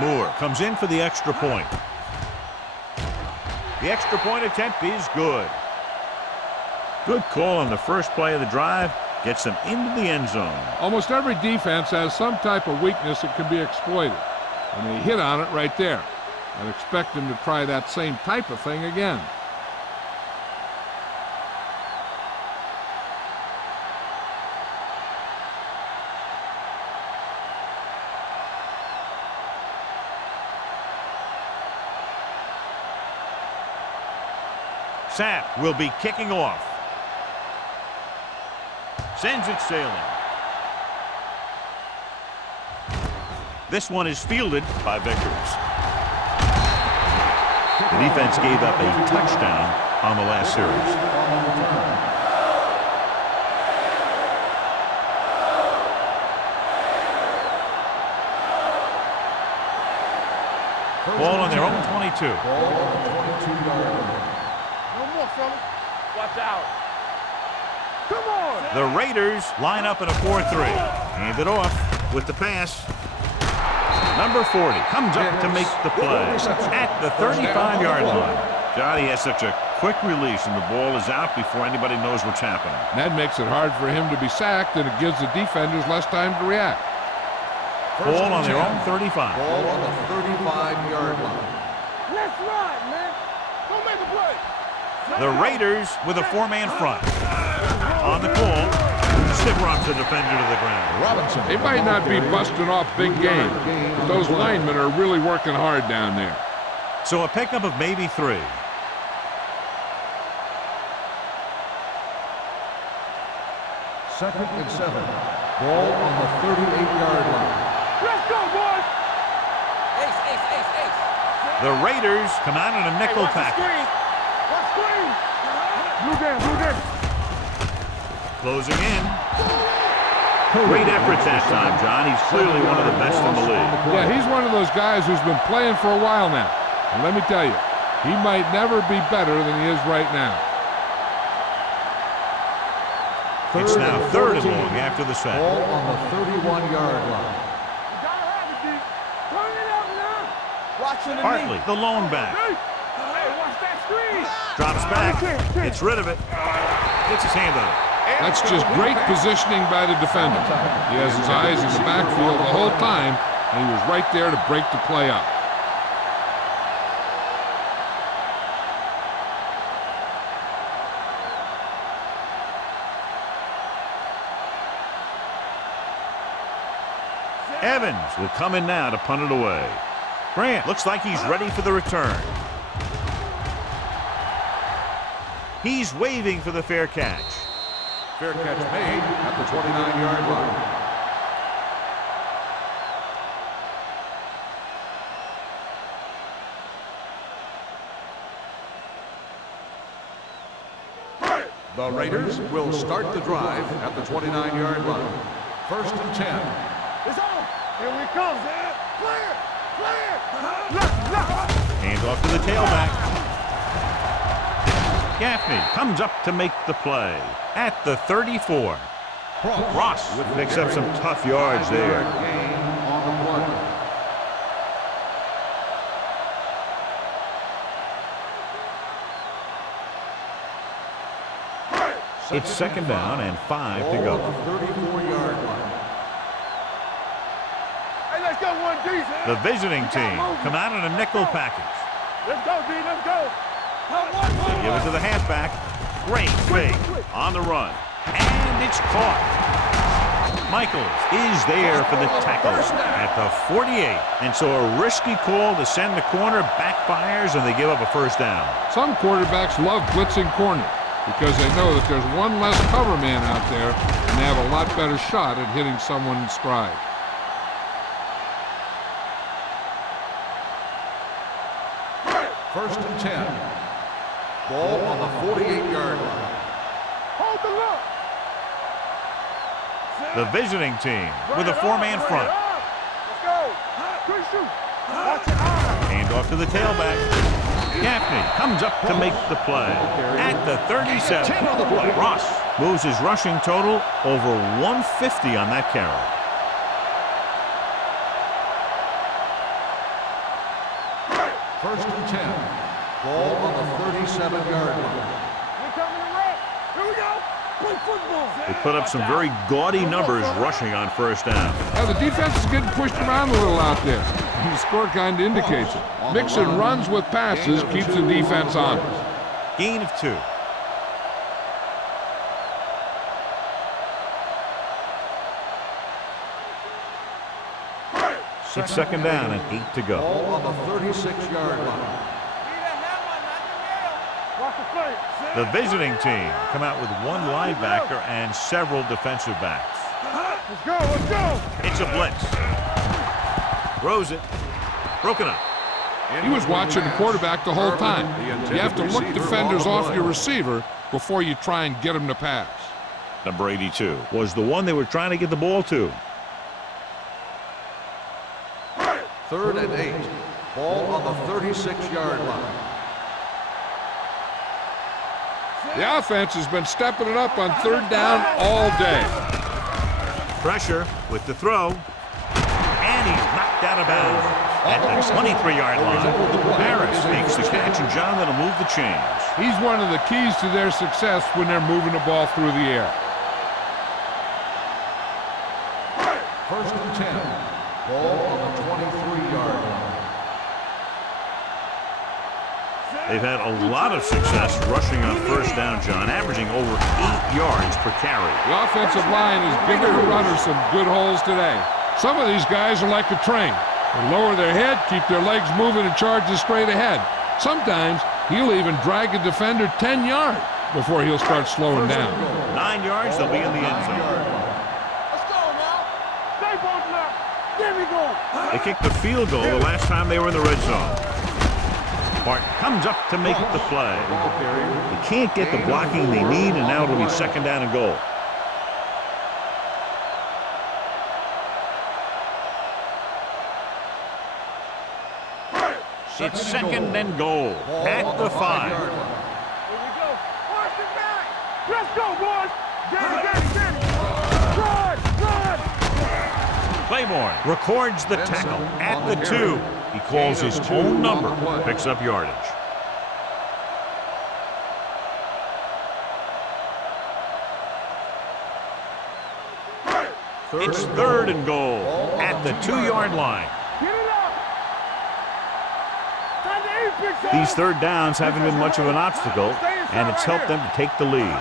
Moore comes in for the extra point. The extra point attempt is good. Good call on the first play of the drive. Gets them into the end zone. Almost every defense has some type of weakness that can be exploited. And they hit on it right there. I'd expect them to try that same type of thing again. Sapp will be kicking off. Sends it sailing. This one is fielded by Vickers. The defense gave up a touchdown on the last series. Ball on their own 22. Ball on the 22-yard line. Watch out. Come on. The Raiders line up in a 4-3. Hand it off with the pass. Number 40 comes up to make the play at the 35-yard line. Johnny has such a quick release and the ball is out before anybody knows what's happening. That makes it hard for him to be sacked, and it gives the defenders less time to react. Ball on their own 35. Ball on the 35-yard line. Let's ride, man. Don't make a play. The Raiders with a four-man front. On the call, Stiff rocks the defender to the ground. Robinson. They might not be busting off big game, but those linemen are really working hard down there. So a pickup of maybe 3. Second and 7. Ball on the 38-yard line. Let's go, boys. Ace, ace, ace, ace. The Raiders come out in a nickel package. Watch screen. Blue game. Closing in. Great effort that time, John. He's clearly one of the best in the league. Yeah, he's one of those guys who's been playing for a while now. And let me tell you, he might never be better than he is right now. It's now third and long after the sack. Ball on the 31-yard line. You gotta have it, D. Turn it up now. Watching the Hartley, knee. the lone back. Hey, watch that screen. Drops back. Gets rid of it. Gets his hand on it. That's just great positioning by the defender. He has his eyes in the backfield the whole time, and he was right there to break the play up. Evans will come in now to punt it away. Grant looks like he's ready for the return. He's waving for the fair catch. Fair catch made at the 29-yard line. The Raiders will start the drive at the 29-yard line. First and 10. It's on. Here we come. Clear. Left. Hands off to the tailback. Gaffney comes up to make the play at the 34. Ross picks up some tough yards there. It's second down and 5 to go. 34-yard line. Hey, let's go, 1D. The visiting team come out in a nickel package. Let's go, D. Let's go. They give it to the halfback. Great fake on the run. And it's caught. Michaels is there for the tackle at the 48. And so a risky call to send the corner backfires, and they give up a first down. Some quarterbacks love blitzing corner because they know that there's one less cover man out there and they have a lot better shot at hitting someone in stride. First and 10. Ball on the 48-yard line. Hold the look. The visiting team with a four-man front. Let's go. Good shoot. Watch your eyes. Hand off to the tailback. Gaffney comes up to make the play at the 37. Ross moves his rushing total over 150 on that carry. First and 10. Ball on the 37-yard line. We coming to run. Here we go. Play football. They put up some very gaudy numbers rushing on first down. Now the defense is getting pushed around a little out there. The score kind of indicates it. Mixing runs with passes keeps the defense honest. Gain of 2. It's second down and 8 to go. Ball on the 36-yard line. Watch the play. The visiting team come out with one linebacker and several defensive backs. Let's go. Let's go. It's a blitz. Throws it. Broken up. He was watching the quarterback the whole time. You have to look defenders off your receiver before you try and get him to pass. Number 82 was the one they were trying to get the ball to. Third and 8. Ball on the 36-yard line. The offense has been stepping it up on third down all day. Pressure with the throw. And he's knocked out of bounds at the 23-yard line. Harris makes the catch, and John, that'll move the chains. He's one of the keys to their success when they're moving the ball through the air. First and 10. Ball on the 23-yard line. They've had a lot of success rushing on first down, John, averaging over 8 yards per carry. The offensive line is giving the runners some good holes today. Some of these guys are like a train. They lower their head, keep their legs moving, and charge straight ahead. Sometimes he'll even drag a defender 10 yards before he'll start slowing down. 9 yards, they'll be in the end zone. Let's go now. Stay both left. There we go. They kicked the field goal the last time they were in the red zone. Martin comes up to make the play. They can't get the blocking they need, and now it'll be second down and goal. It's second and goal at the 5. Here we go. Watch the back. Let's go, boys. Get it. Run. Claiborne records the tackle at the 2. He calls his own number, picks up yardage. It's third and goal at the 2-yard line. Get it up. Time to aim, big These third downs haven't been much of an obstacle, and it's helped them to take the lead.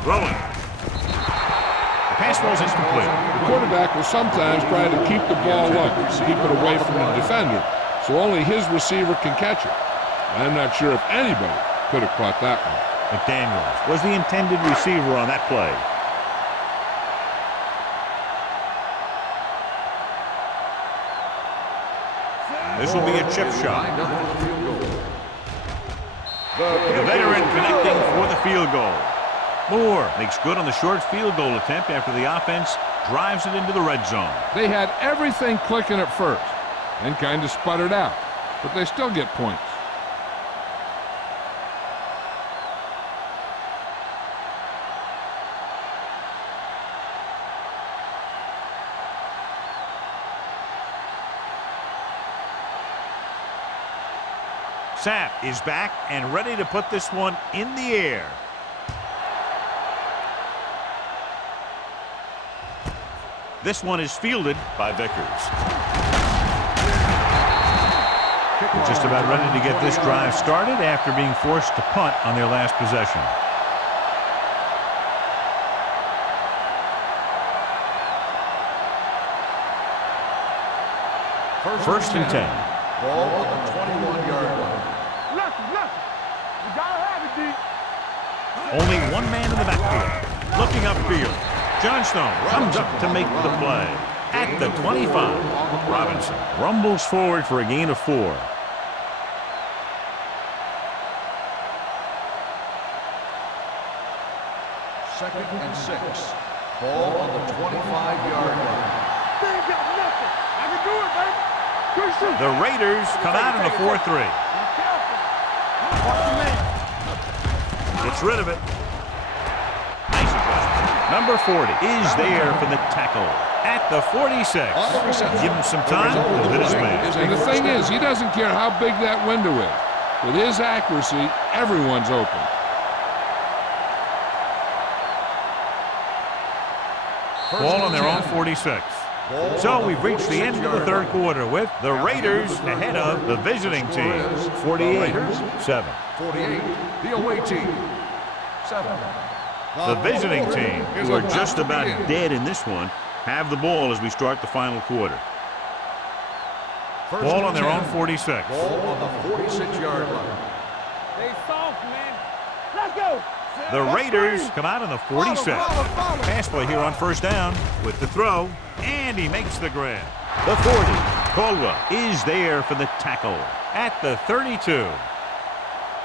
Throwing. The pass falls incomplete. The quarterback will sometimes try to keep the ball low, keep it away from the defender, so only his receiver can catch it. I'm not sure if anybody could have caught that one. McDaniels was the intended receiver on that play. This will be a chip shot. The veteran connecting for the field goal. Moore makes good on the short field goal attempt after the offense drives it into the red zone. They had everything clicking at first and kind of sputtered out, but they still get points. Sapp is back and ready to put this one in the air. This one is fielded by Vickers. They're just about ready to get this drive started after being forced to punt on their last possession. First and 10. Ball on the 21-yard line. Nothing. You gotta have it, D. Only one man in the backfield. Looking upfield. Johnstone comes up to make the play. At the 25, Robinson rumbles forward for a gain of 4. Second and 6. Ball on the 25-yard line. They ain't got nothing. I can do it, baby. Good shoot. The Raiders come out in a 4-3. Be careful. Watch your man. Gets rid of it. Nice adjustment. Number 40 is there for the tackle. At the 46. Give him some time. He'll hit his man. And the thing is, he doesn't care how big that window is. With his accuracy, everyone's open. Ball on their own 46. So we've reached the end of the third quarter with the Raiders ahead of the visiting team. 48-7. 48, the away team. 7. The visiting team, who are just about dead in this one, have the ball as we start the final quarter. Ball on their own 46. Ball on the 46-yard line. Stay soft, man. Let's go. The Raiders come out on the 46. Pass play here on first down with the throw, and he makes the grab. The 40. Caldwell is there for the tackle at the 32.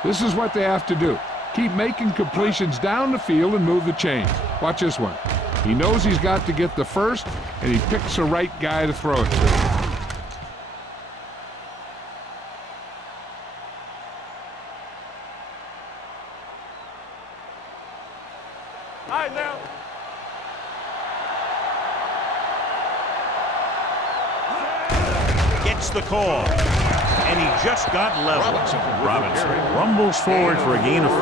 This is what they have to do. Keep making completions down the field and move the chains. Watch this one. He knows he's got to get the first, and he picks the right guy to throw it to. All right, now. Gets the call, and he just got level. Robinson rumbles forward for a gain of 4.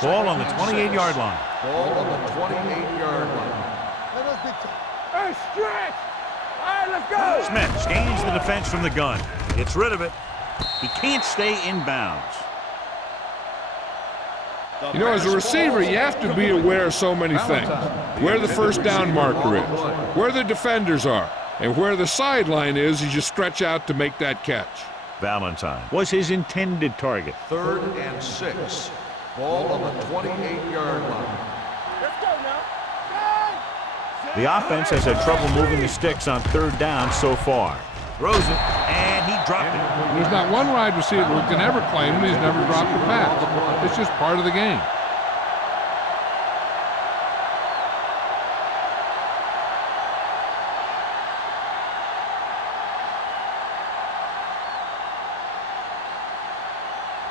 Ball on the 28-yard line. Ball on the 28-yard line. Hey, stretch. All right, let's go. Smith gains the defense from the gun. Gets rid of it. He can't stay in bounds. You know, as a receiver, you have to be aware of so many things. Where the first down marker is, where the defenders are, and where the sideline is as you stretch out to make that catch. Valentine was his intended target. 3rd and 6. Ball on the 28-yard line. Let's go now. The offense has had trouble moving the sticks on 3rd down so far. Throws it, and he dropped it. There's not one wide receiver who can ever claim he's never dropped a pass. It's just part of the game.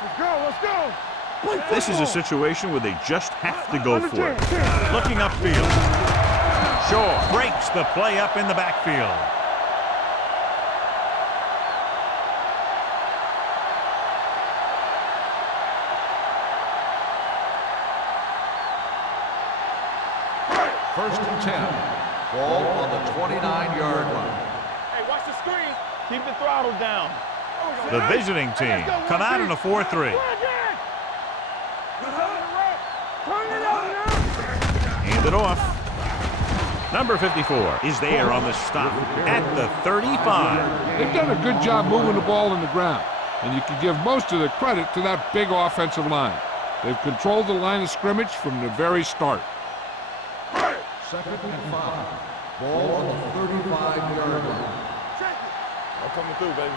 Let's go. This is a situation where they just have to go for it. Looking upfield. Shaw breaks the play up in the backfield. First and 10. Ball on the 29-yard line. Hey, watch the screen. Keep the throttle down. The visiting team come out in a 4-3. Turn it over now. Hand it off. Number 54 is there on the stop at the 35. They've done a good job moving the ball in the ground, and you can give most of the credit to that big offensive line. They've controlled the line of scrimmage from the very start. 2nd and 5. Ball on the 35-yard line. I'm coming through, baby.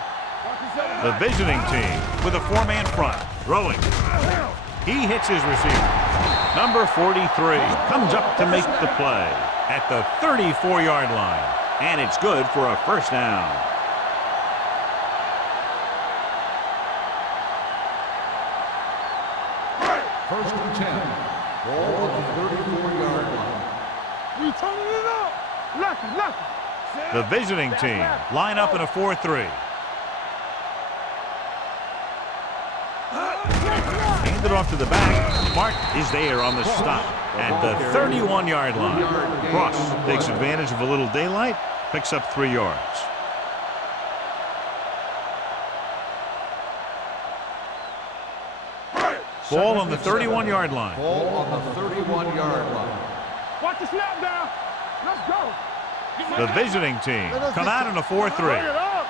The visiting team with a four-man front. Throwing. He hits his receiver. Number 43 comes up to make the play at the 34-yard line. And it's good for a first down. First and 10. Ball on the 34-yard line. We turning it up. Lucky. The visiting team line up in a 4-3. Handed off to the back. Mark is there on the stop at the 31-yard line. Cross takes advantage of a little daylight, picks up 3 yards. Ball on the 31-yard line. Ball on the 31-yard line. Watch the snap down. Let's go. The visiting team come out in a 4-3. Bring it up.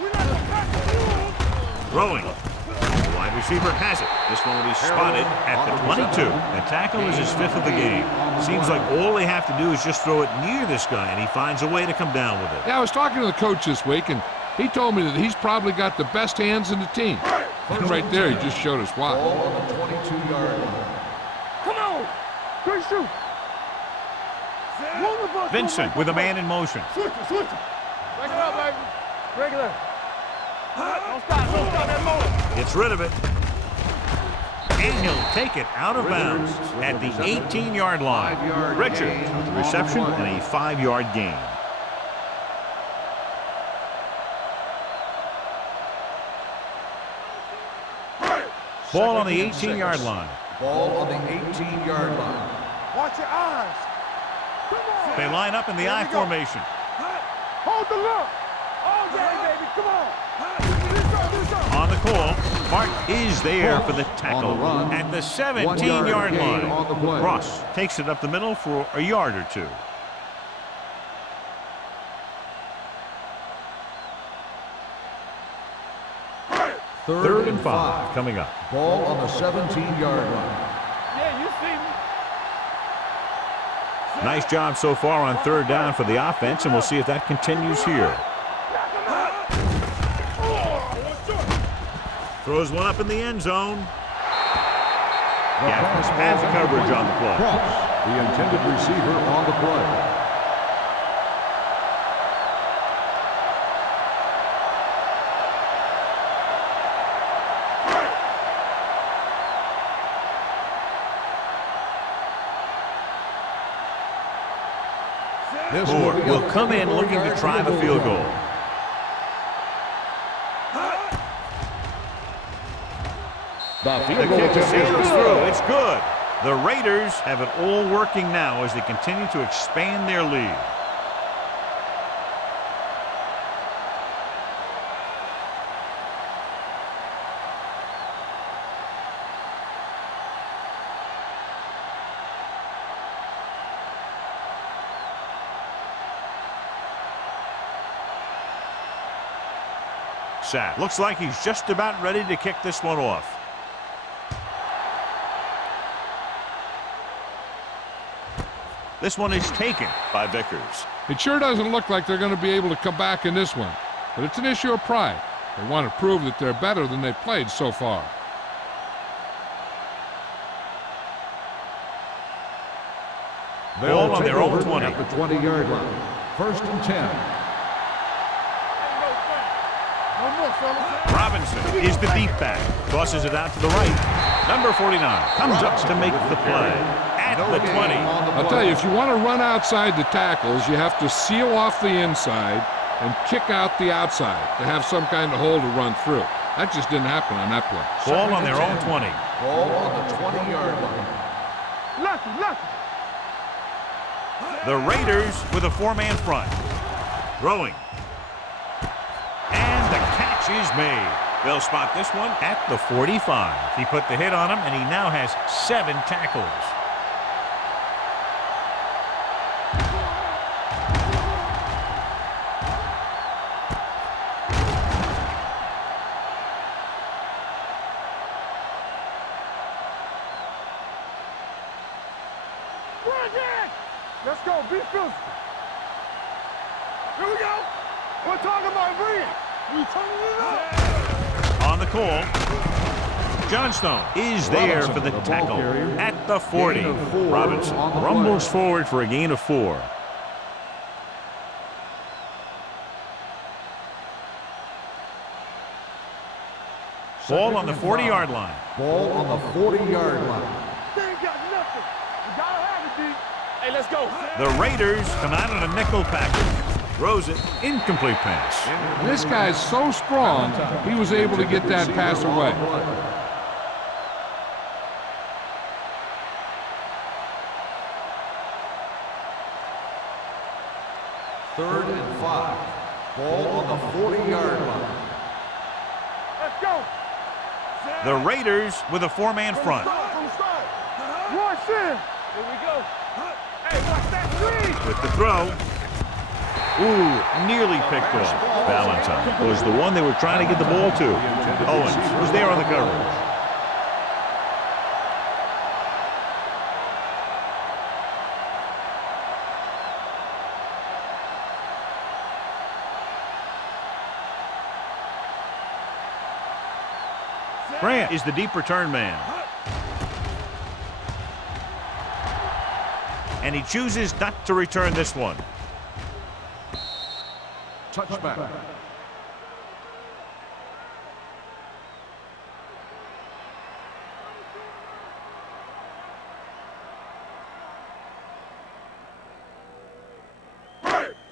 We not gonna pass the Throwing. The wide receiver has it. This one will be spotted at the 22. The tackle is his 5th of the game. Seems like all they have to do is just throw it near this guy, and he finds a way to come down with it. Yeah, I was talking to the coach this week, and he told me that he's probably got the best hands in the team. And right there, he just showed us why. Ball on the 22-yard line. Come on. Great shoot. Vincent with a man in motion. Switch it. Break it up, baby. Regular. Don't stop that motor. Gets rid of it. And he'll take it out of bounds at the 18-yard line. Richard with the reception and a 5-yard gain. Ball on the 18-yard line. Ball on the 18-yard line. Watch your eyes. Come on. They line up in the I formation. Hold the look. Oh, yeah, baby. Come on. On the call, Mark is there for the tackle at the 17-yard line. Ross takes it up the middle for a yard or two. Third and 5 coming up. Ball on the 17-yard line. Yeah, you see me. Nice job so far on third down for the offense, and we'll see if that continues here. Throws one up in the end zone. Gaffney has coverage on the play. Cross, the intended receiver on the play. Moore will come in looking to try the field goal. The kick sails through. It's good. The Raiders have it all working now as they continue to expand their lead. Sack. Looks like he's just about ready to kick this one off. This one is taken by Vickers. It sure doesn't look like they're going to be able to come back in this one, but it's an issue of pride. They want to prove that they're better than they've played so far. Ball on their own 20. At the 20-yard line. First and 10. Robinson is the deep back. Tosses it out to the right. Number 49 comes up to make the play at the 20. I'll tell you, if you want to run outside the tackles, you have to seal off the inside and kick out the outside to have some kind of hole to run through. That just didn't happen on that play. Ball on their own 20. Ball on the 20-yard line. Lucky. The Raiders with a four-man front. Throwing. And the catch is made. They'll spot this one at the 45. He put the hit on him, and he now has 7 tackles. Let's go. Be physical. Here we go. We're talking about bringing. We turning it up. On the call, Johnstone is there for the tackle at the 40. Robinson rumbles forward for a gain of 4. Ball on the 40-yard line. Ball on the 40-yard line. They ain't got nothing. You gotta have it, D. Hey, let's go. The Raiders come out in a nickel package. Throws it. Incomplete pass. And this guy's so strong, he was able to get that pass away. Third and 5. Ball on the 40-yard line. Let's go. The Raiders with a 4-man front. From the start. Rush in. Here we go. Hey, watch that screen. With the throw. Ooh, nearly picked off. Valentine was the one they were trying to get the ball to. Owens was there on the coverage. Grant is the deep return man. And he chooses not to return this one. Touchback.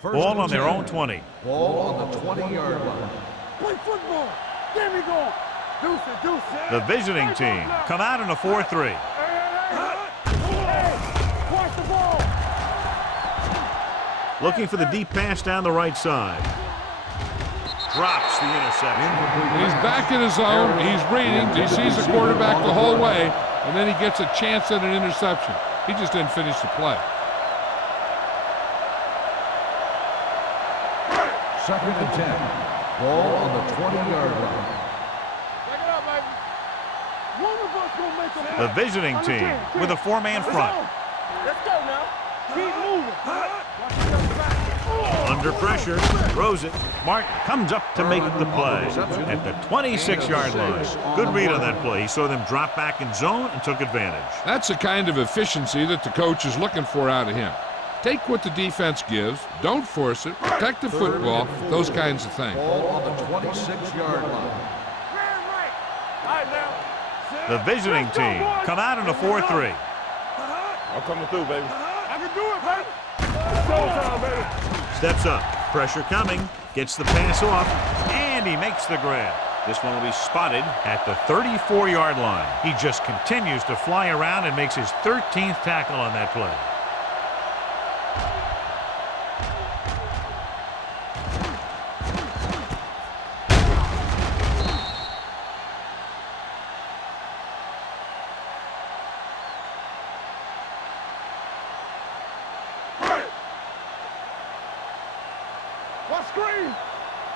Ball on their own 20. Ball on the 20-yard line. Play football. There we go. Deuce it, deuce it. The visiting team come out in a 4-3. Hey, watch the ball. Looking for the deep pass down the right side. Drops the interception. He's back in his zone. He's reading. He sees the quarterback the whole way, and then he gets a chance at an interception. He just didn't finish the play. Second and 10. Ball on the 20-yard line. Check it out, baby. One of us gonna make a play. The visiting team with a 4-man front. Let's go now. Keep moving. Watch the back. Under pressure, throws it. Martin comes up to make the play at the 26-yard line. Good read on that play. He saw them drop back in zone and took advantage. That's the kind of efficiency that the coach is looking for out of him. Take what the defense gives, don't force it, protect the football, those kinds of things. Ball on the 26-yard line. Ran right. All right, now. The visiting team come out in a 4-3. I'm coming through, baby. I can do it, baby. It's showtime, baby. Steps up, pressure coming, gets the pass off, and he makes the grab. This one will be spotted at the 34-yard line. He just continues to fly around and makes his 13th tackle on that play. Watch screen.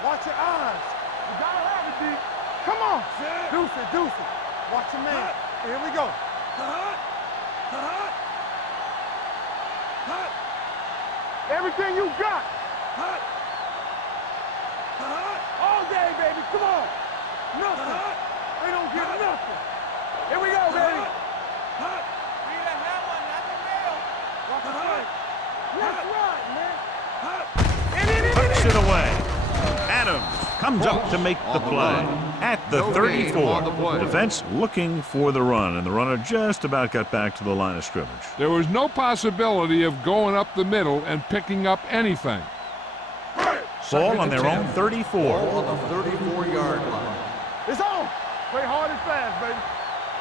Watch your eyes. You gotta have it, D. Come on. Deuce it, deuce it. Watch your man. Here we go. Everything you got. All day, baby. Come on. Nothing. They don't get nothing. Here we go, baby. Need a hammer, not the nail. Watch the play. That's right, man. Puts it away. Adams comes up to make the play at the 34. Defense looking for the run, and the runner just about got back to the line of scrimmage. There was no possibility of going up the middle and picking up anything. Ball on their own 34. Ball on the 34-yard line. It's on. Play hard and fast, baby.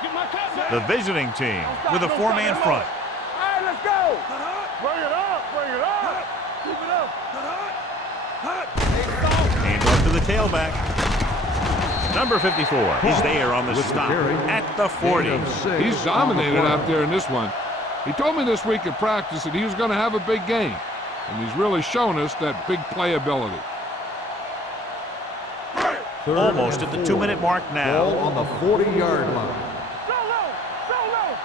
Get my cat back. The visiting team with a 4-man front. All right, let's go. Bring it up. Bring it up. Keep it up. Hand off to the tailback. Number 54 is there on the stop at the 40. He's dominated out there in this one. He told me this week at practice that he was going to have a big game, and he's really shown us that big playability. Almost at the 2-minute mark now. Ball on the 40-yard line. Solo.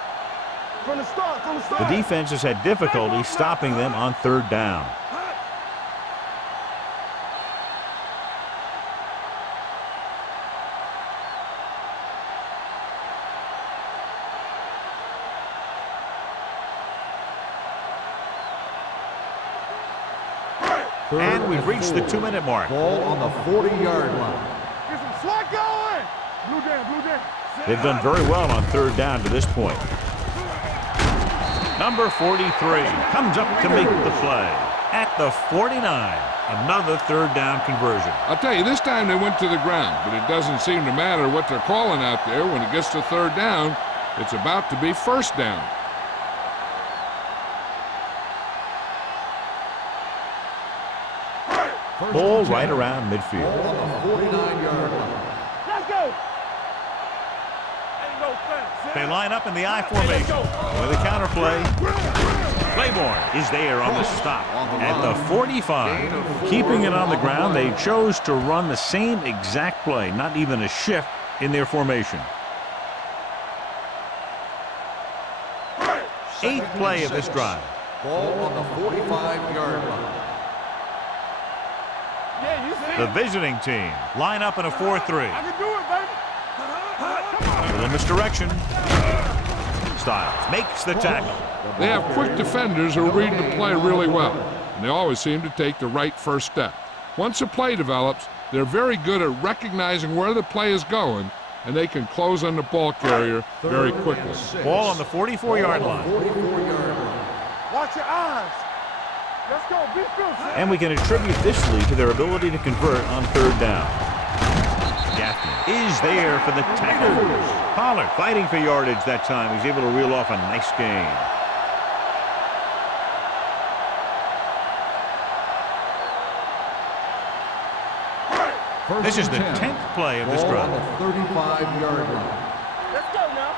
From the start, from the The start. defense has had difficulty stopping them on 3rd down. And we've reached the 2-minute mark. Ball on the 40-yard line. Get some slack going. Blue jam. They've done very well on 3rd down to this point. Number 43 comes up to make the play. At the 49, another 3rd down conversion. I'll tell you, this time they went to the ground, but it doesn't seem to matter what they're calling out there. When it gets to 3rd down, it's about to be 1st down. Ball right around midfield. Ball on the 49-yard line. Let's go. Ain't no fence. They line up in the I formation with a counter play. Claiborne is there on the stop at the 45. Keeping it on the ground, they chose to run the same exact play, not even a shift in their formation. 8th play of this drive. Ball on the 45-yard line. Yeah, you see. The visiting team line up in a 4-3. I can do it, baby. Little misdirection. Styles makes the tackle. They have quick defenders who read the play really well, and they always seem to take the right first step. Once a play develops, they're very good at recognizing where the play is going, and they can close on the ball carrier very quickly. Ball on the 44-yard line. Watch your eyes. Let's go. Be fierce. And we can attribute this lead to their ability to convert on 3rd down. Gaffney is there for the tackle. Pollard fighting for yardage that time. He's able to reel off a nice gain. This is the 10th play of this drive. Ball on the 35-yard line. Let's go now.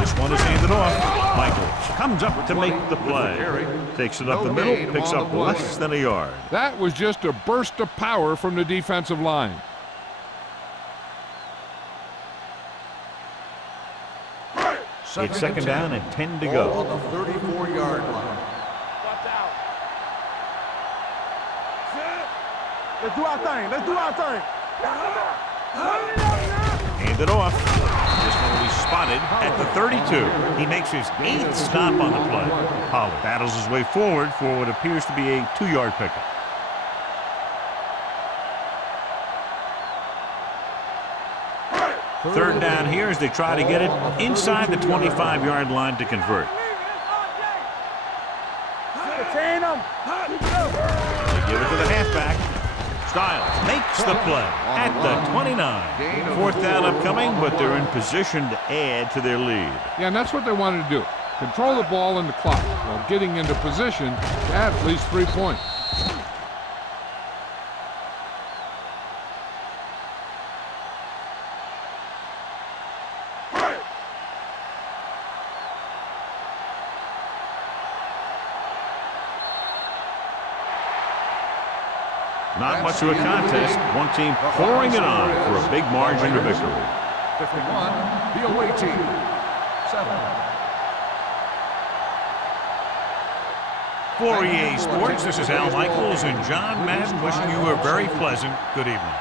This one is handed off. Michaels comes up to make the play. Takes it up the middle, picks up less than a yard. That was just a burst of power from the defensive line. It's 2nd down and 10 to Ball go. on the 34-yard line. Watch out. Let's do our thing. Let's do our thing. Handed off. This one will be spotted at the 32. He makes his 8th stop on the play. Pollard battles his way forward for what appears to be a 2-yard pickup. Third down here as they try to get it inside the 25-yard line to convert. Contain them. They give it to the halfback. Styles makes the play at the 29. 4th down upcoming, but they're in position to add to their lead. Yeah, and that's what they wanted to do. Control the ball in the clock while getting into position to add at least 3 points. Not much of a contest. One team pouring it on for a big margin of victory. 51, the away team. 7. For EA Sports, this is Al Michaels and John Madden wishing you a very pleasant good evening.